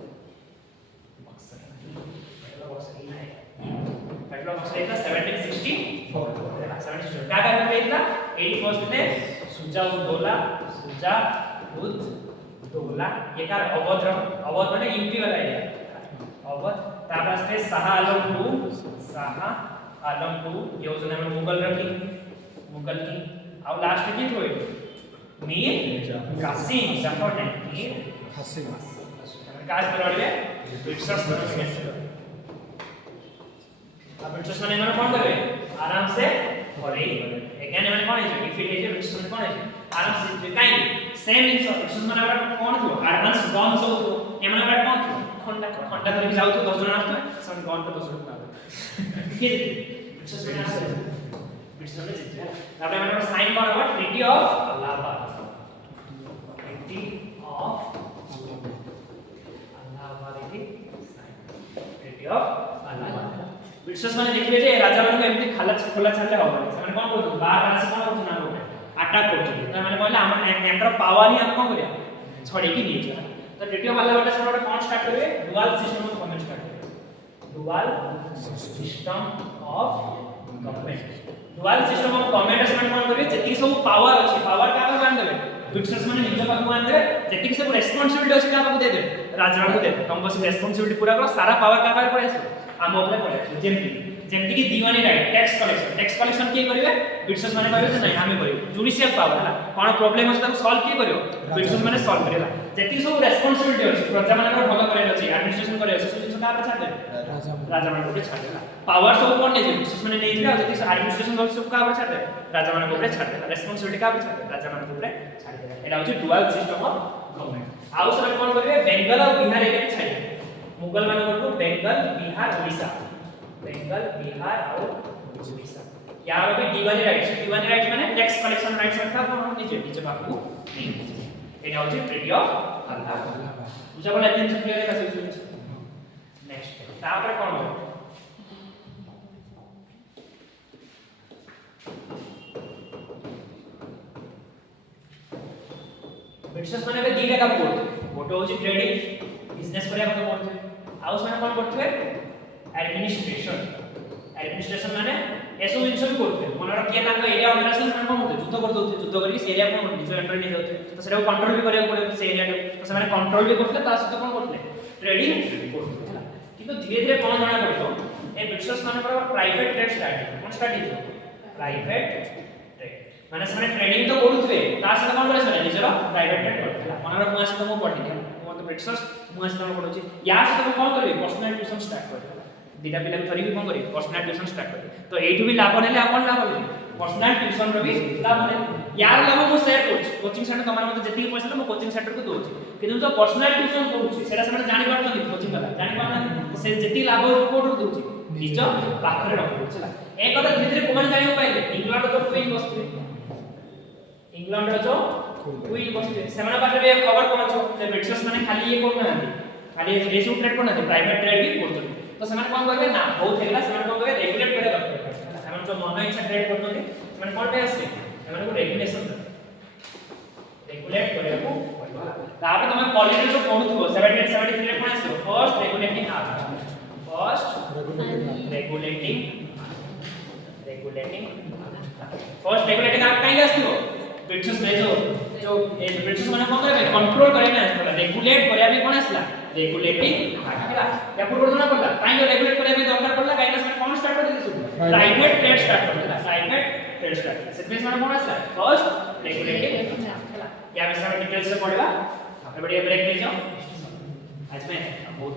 था 1764 क्या क्या करते था 81st में सुजाउद्दौला ये का अवध माने यूपी वाला एरिया अवध तापर से शाह आलम टू योजना में मुगल की और लास्ट की थोड़ी मीर कासिम जफर ने मीर कासिम काज करवाले ब्रिटिशर्स ने अब ब्रिटिशर्स ने माने कोन करबे आराम से होले एगेन माने कोन है डिफीट है ब्रिटिशर्स कोन है आराम से काई सेम इन ब्रिटिशर्स माने कोन थो एडवांस गन सो थो ए माने कोन थो खंडा करके जाउ तो 10 जण आथो सन गन तो 10 जण ना के ब्रिटिशर्स ने आसे ब्रिटिशर्स ने जीत तापर माने साइन कोन हबो ट्रीटी ऑफ अलाहाबाद ब्रिटिशर्स माने देखिबे जे राजा माने एमती खाला खोला छाडले हो माने कोन करथु बाहर आसी कोन करथु ना कोन अटैक करथु त माने कहले हमर एंटर पावर ही हम कोन करिया छडे की नहीं छ तो ट्रीटी ऑफ अलाहाबाद से कोन स्टार्ट करबे dual system of government start करबे डुअल सिस्टम ऑफ गवर्नमेंट से माने कोन करबे जति सब पावर अछि पावर का मान देबे ब्रिटिशर्स माने निज पाक मान देबे जति सब रिस्पांसिबिलिटी अछि का दे दे राजा को दे तुम बस रिस्पांसिबिलिटी पूरा करो सारा पावर का पड़े आसे हम ओपले पड़े जेमती की दीवानी राइट टैक्स कलेक्शन के करिवे ब्रिटिशर्स माने कहबे नहीं हमें करिवे जुडिशियल पावर हला कोन प्रॉब्लम अछि ताको सॉल्व के करियो ब्रिटिशर्स माने सॉल्व करेला जति सब रिस्पांसिबिलिटी अछि प्रजा माने को भलो करे अछि एडमिनिस्ट्रेशन करे अछि सब का पे छाड़ दे राजा माने को छाड़ देला पावर सब कोन नै ब्रिटिशर्स माने नै दिला जति एडमिनिस्ट्रेशन सब का पे छाड़ दे राजा माने को छाड़ दे रिस्पांसिबिलिटी का पे छाड़ दे राजा माने को छाड़ दे एला होछि डुअल सिस्टम ऑफ गवर्नमेंट आउ सब कोन करिवे बेंगल और बिहार एरिया छाड़ मुगल माने को बेंगल बिहार उड़ीसा बेंगल बिहार और उड़ीसा यार भी दीवानी राइट्स माने टैक्स कलेक्शन राइट्स रखा कोन नीचे बाबू एटा होछि ट्रीटी ऑफ अलाहाबाद बुझा बोला दिन से क्लियर है का नेक्स्ट तापर कोन हो ब्रिटिशर्स माने बे दीटा काम करते गोटे होछि ट्रेडिंग बिजनेस करिया को करते आ उसने कोन करते एडमिनिस्ट्रेशन माने एसो जिंस भी करते मनर किया तांका एरिया ऑर्गेनाइजेशन माने कोन होते युद्ध करके से एरिया कोन निज एंटर नहीं जाते तो सेटा कंट्रोल भी करिया पड़े से एरिया तो से माने कंट्रोल भी करते ता सहित कोन करते ट्रेडिंग करते किंतु धीरे धीरे कोन जाना पड़तो ए ब्रिटिशर्स माने प्राइवेट ट्रेड स्टार्ट हो प्राइवेट ट्रेड माने से माने ट्रेडिंग तो करूथबे ता सहित कोन करे से निजरो प्राइवेट ट्रेड करते मनर मुआ से तो पढ़ी दिया तो ब्रिटिशर्स मुआ से तो पढ़ोची या से तो कोन करबे पर्सनल ट्यूशन स्टार्ट कर दिटा पिला थरी भी कोन करी पर्सनल ट्यूशन स्टार्ट कर तो एठु भी लाभ नेले आपन लाभ ले पर्सनल ट्यूशन रो भी लाभ ने यार लाभ को शेयर करछ कोचिंग सेंटर तमार मते जति पैसा म कोचिंग सेंटर को दोछि किंतु जो पर्सनल ट्यूशन करूछि सेटा से जानि पारछन कोचिंग वाला जानि पारना से जति लाभ रिपोर्ट रो दोछि निज पाखरे रखो छला ए कथा धीरे धीरे कोन जानि पाइले इंग्लैंड तो क्वीन बसते इंग्लैंड रो जो क्वीन बसते सेमना पाखरे खबर पहुंचो जे ब्रिटिशर्स माने खाली ये कोन ना खाली रेसो ट्रेड कोन ना प्राइवेट ट्रेड भी करछन तो सेमान कोन करबे ना बहुत हेगला सेमान कोन करबे रेगुलेट करे दरकार सेमान जो मन इच्छा ट्रेड करतोनी सेमान कोन पे आसे सेमान को रेगुलेशन रेगुलेट करे को पड़बा तापर तमे पॉलिसी जो पढुथबो 1773 रे कोन आसे फर्स्ट रेगुलेटिंग एक्ट काई आसथिबो ब्रिटिशर्स ने जो ब्रिटिशर्स माने कोन करबे कंट्रोल करे ना आसला रेगुलेट करे आबे कोन आसला रेगुलेटिंग एक्ट हला या पूर्व ना पड़ला काई जो रेगुलेट करे में दरकार पड़ला काई ना कोन स्टार्ट कर दिसु प्राइवेट ट्रेड स्टार्ट करला प्राइवेट ट्रेड स्टार्ट सेटमेंट माने कोन आसला फर्स्ट रेगुलेटिंग एक्ट हला या विषय में डिटेल्स से पढ़वा après बढ़िया ब्रेक ले जाओ आज मैं बहुत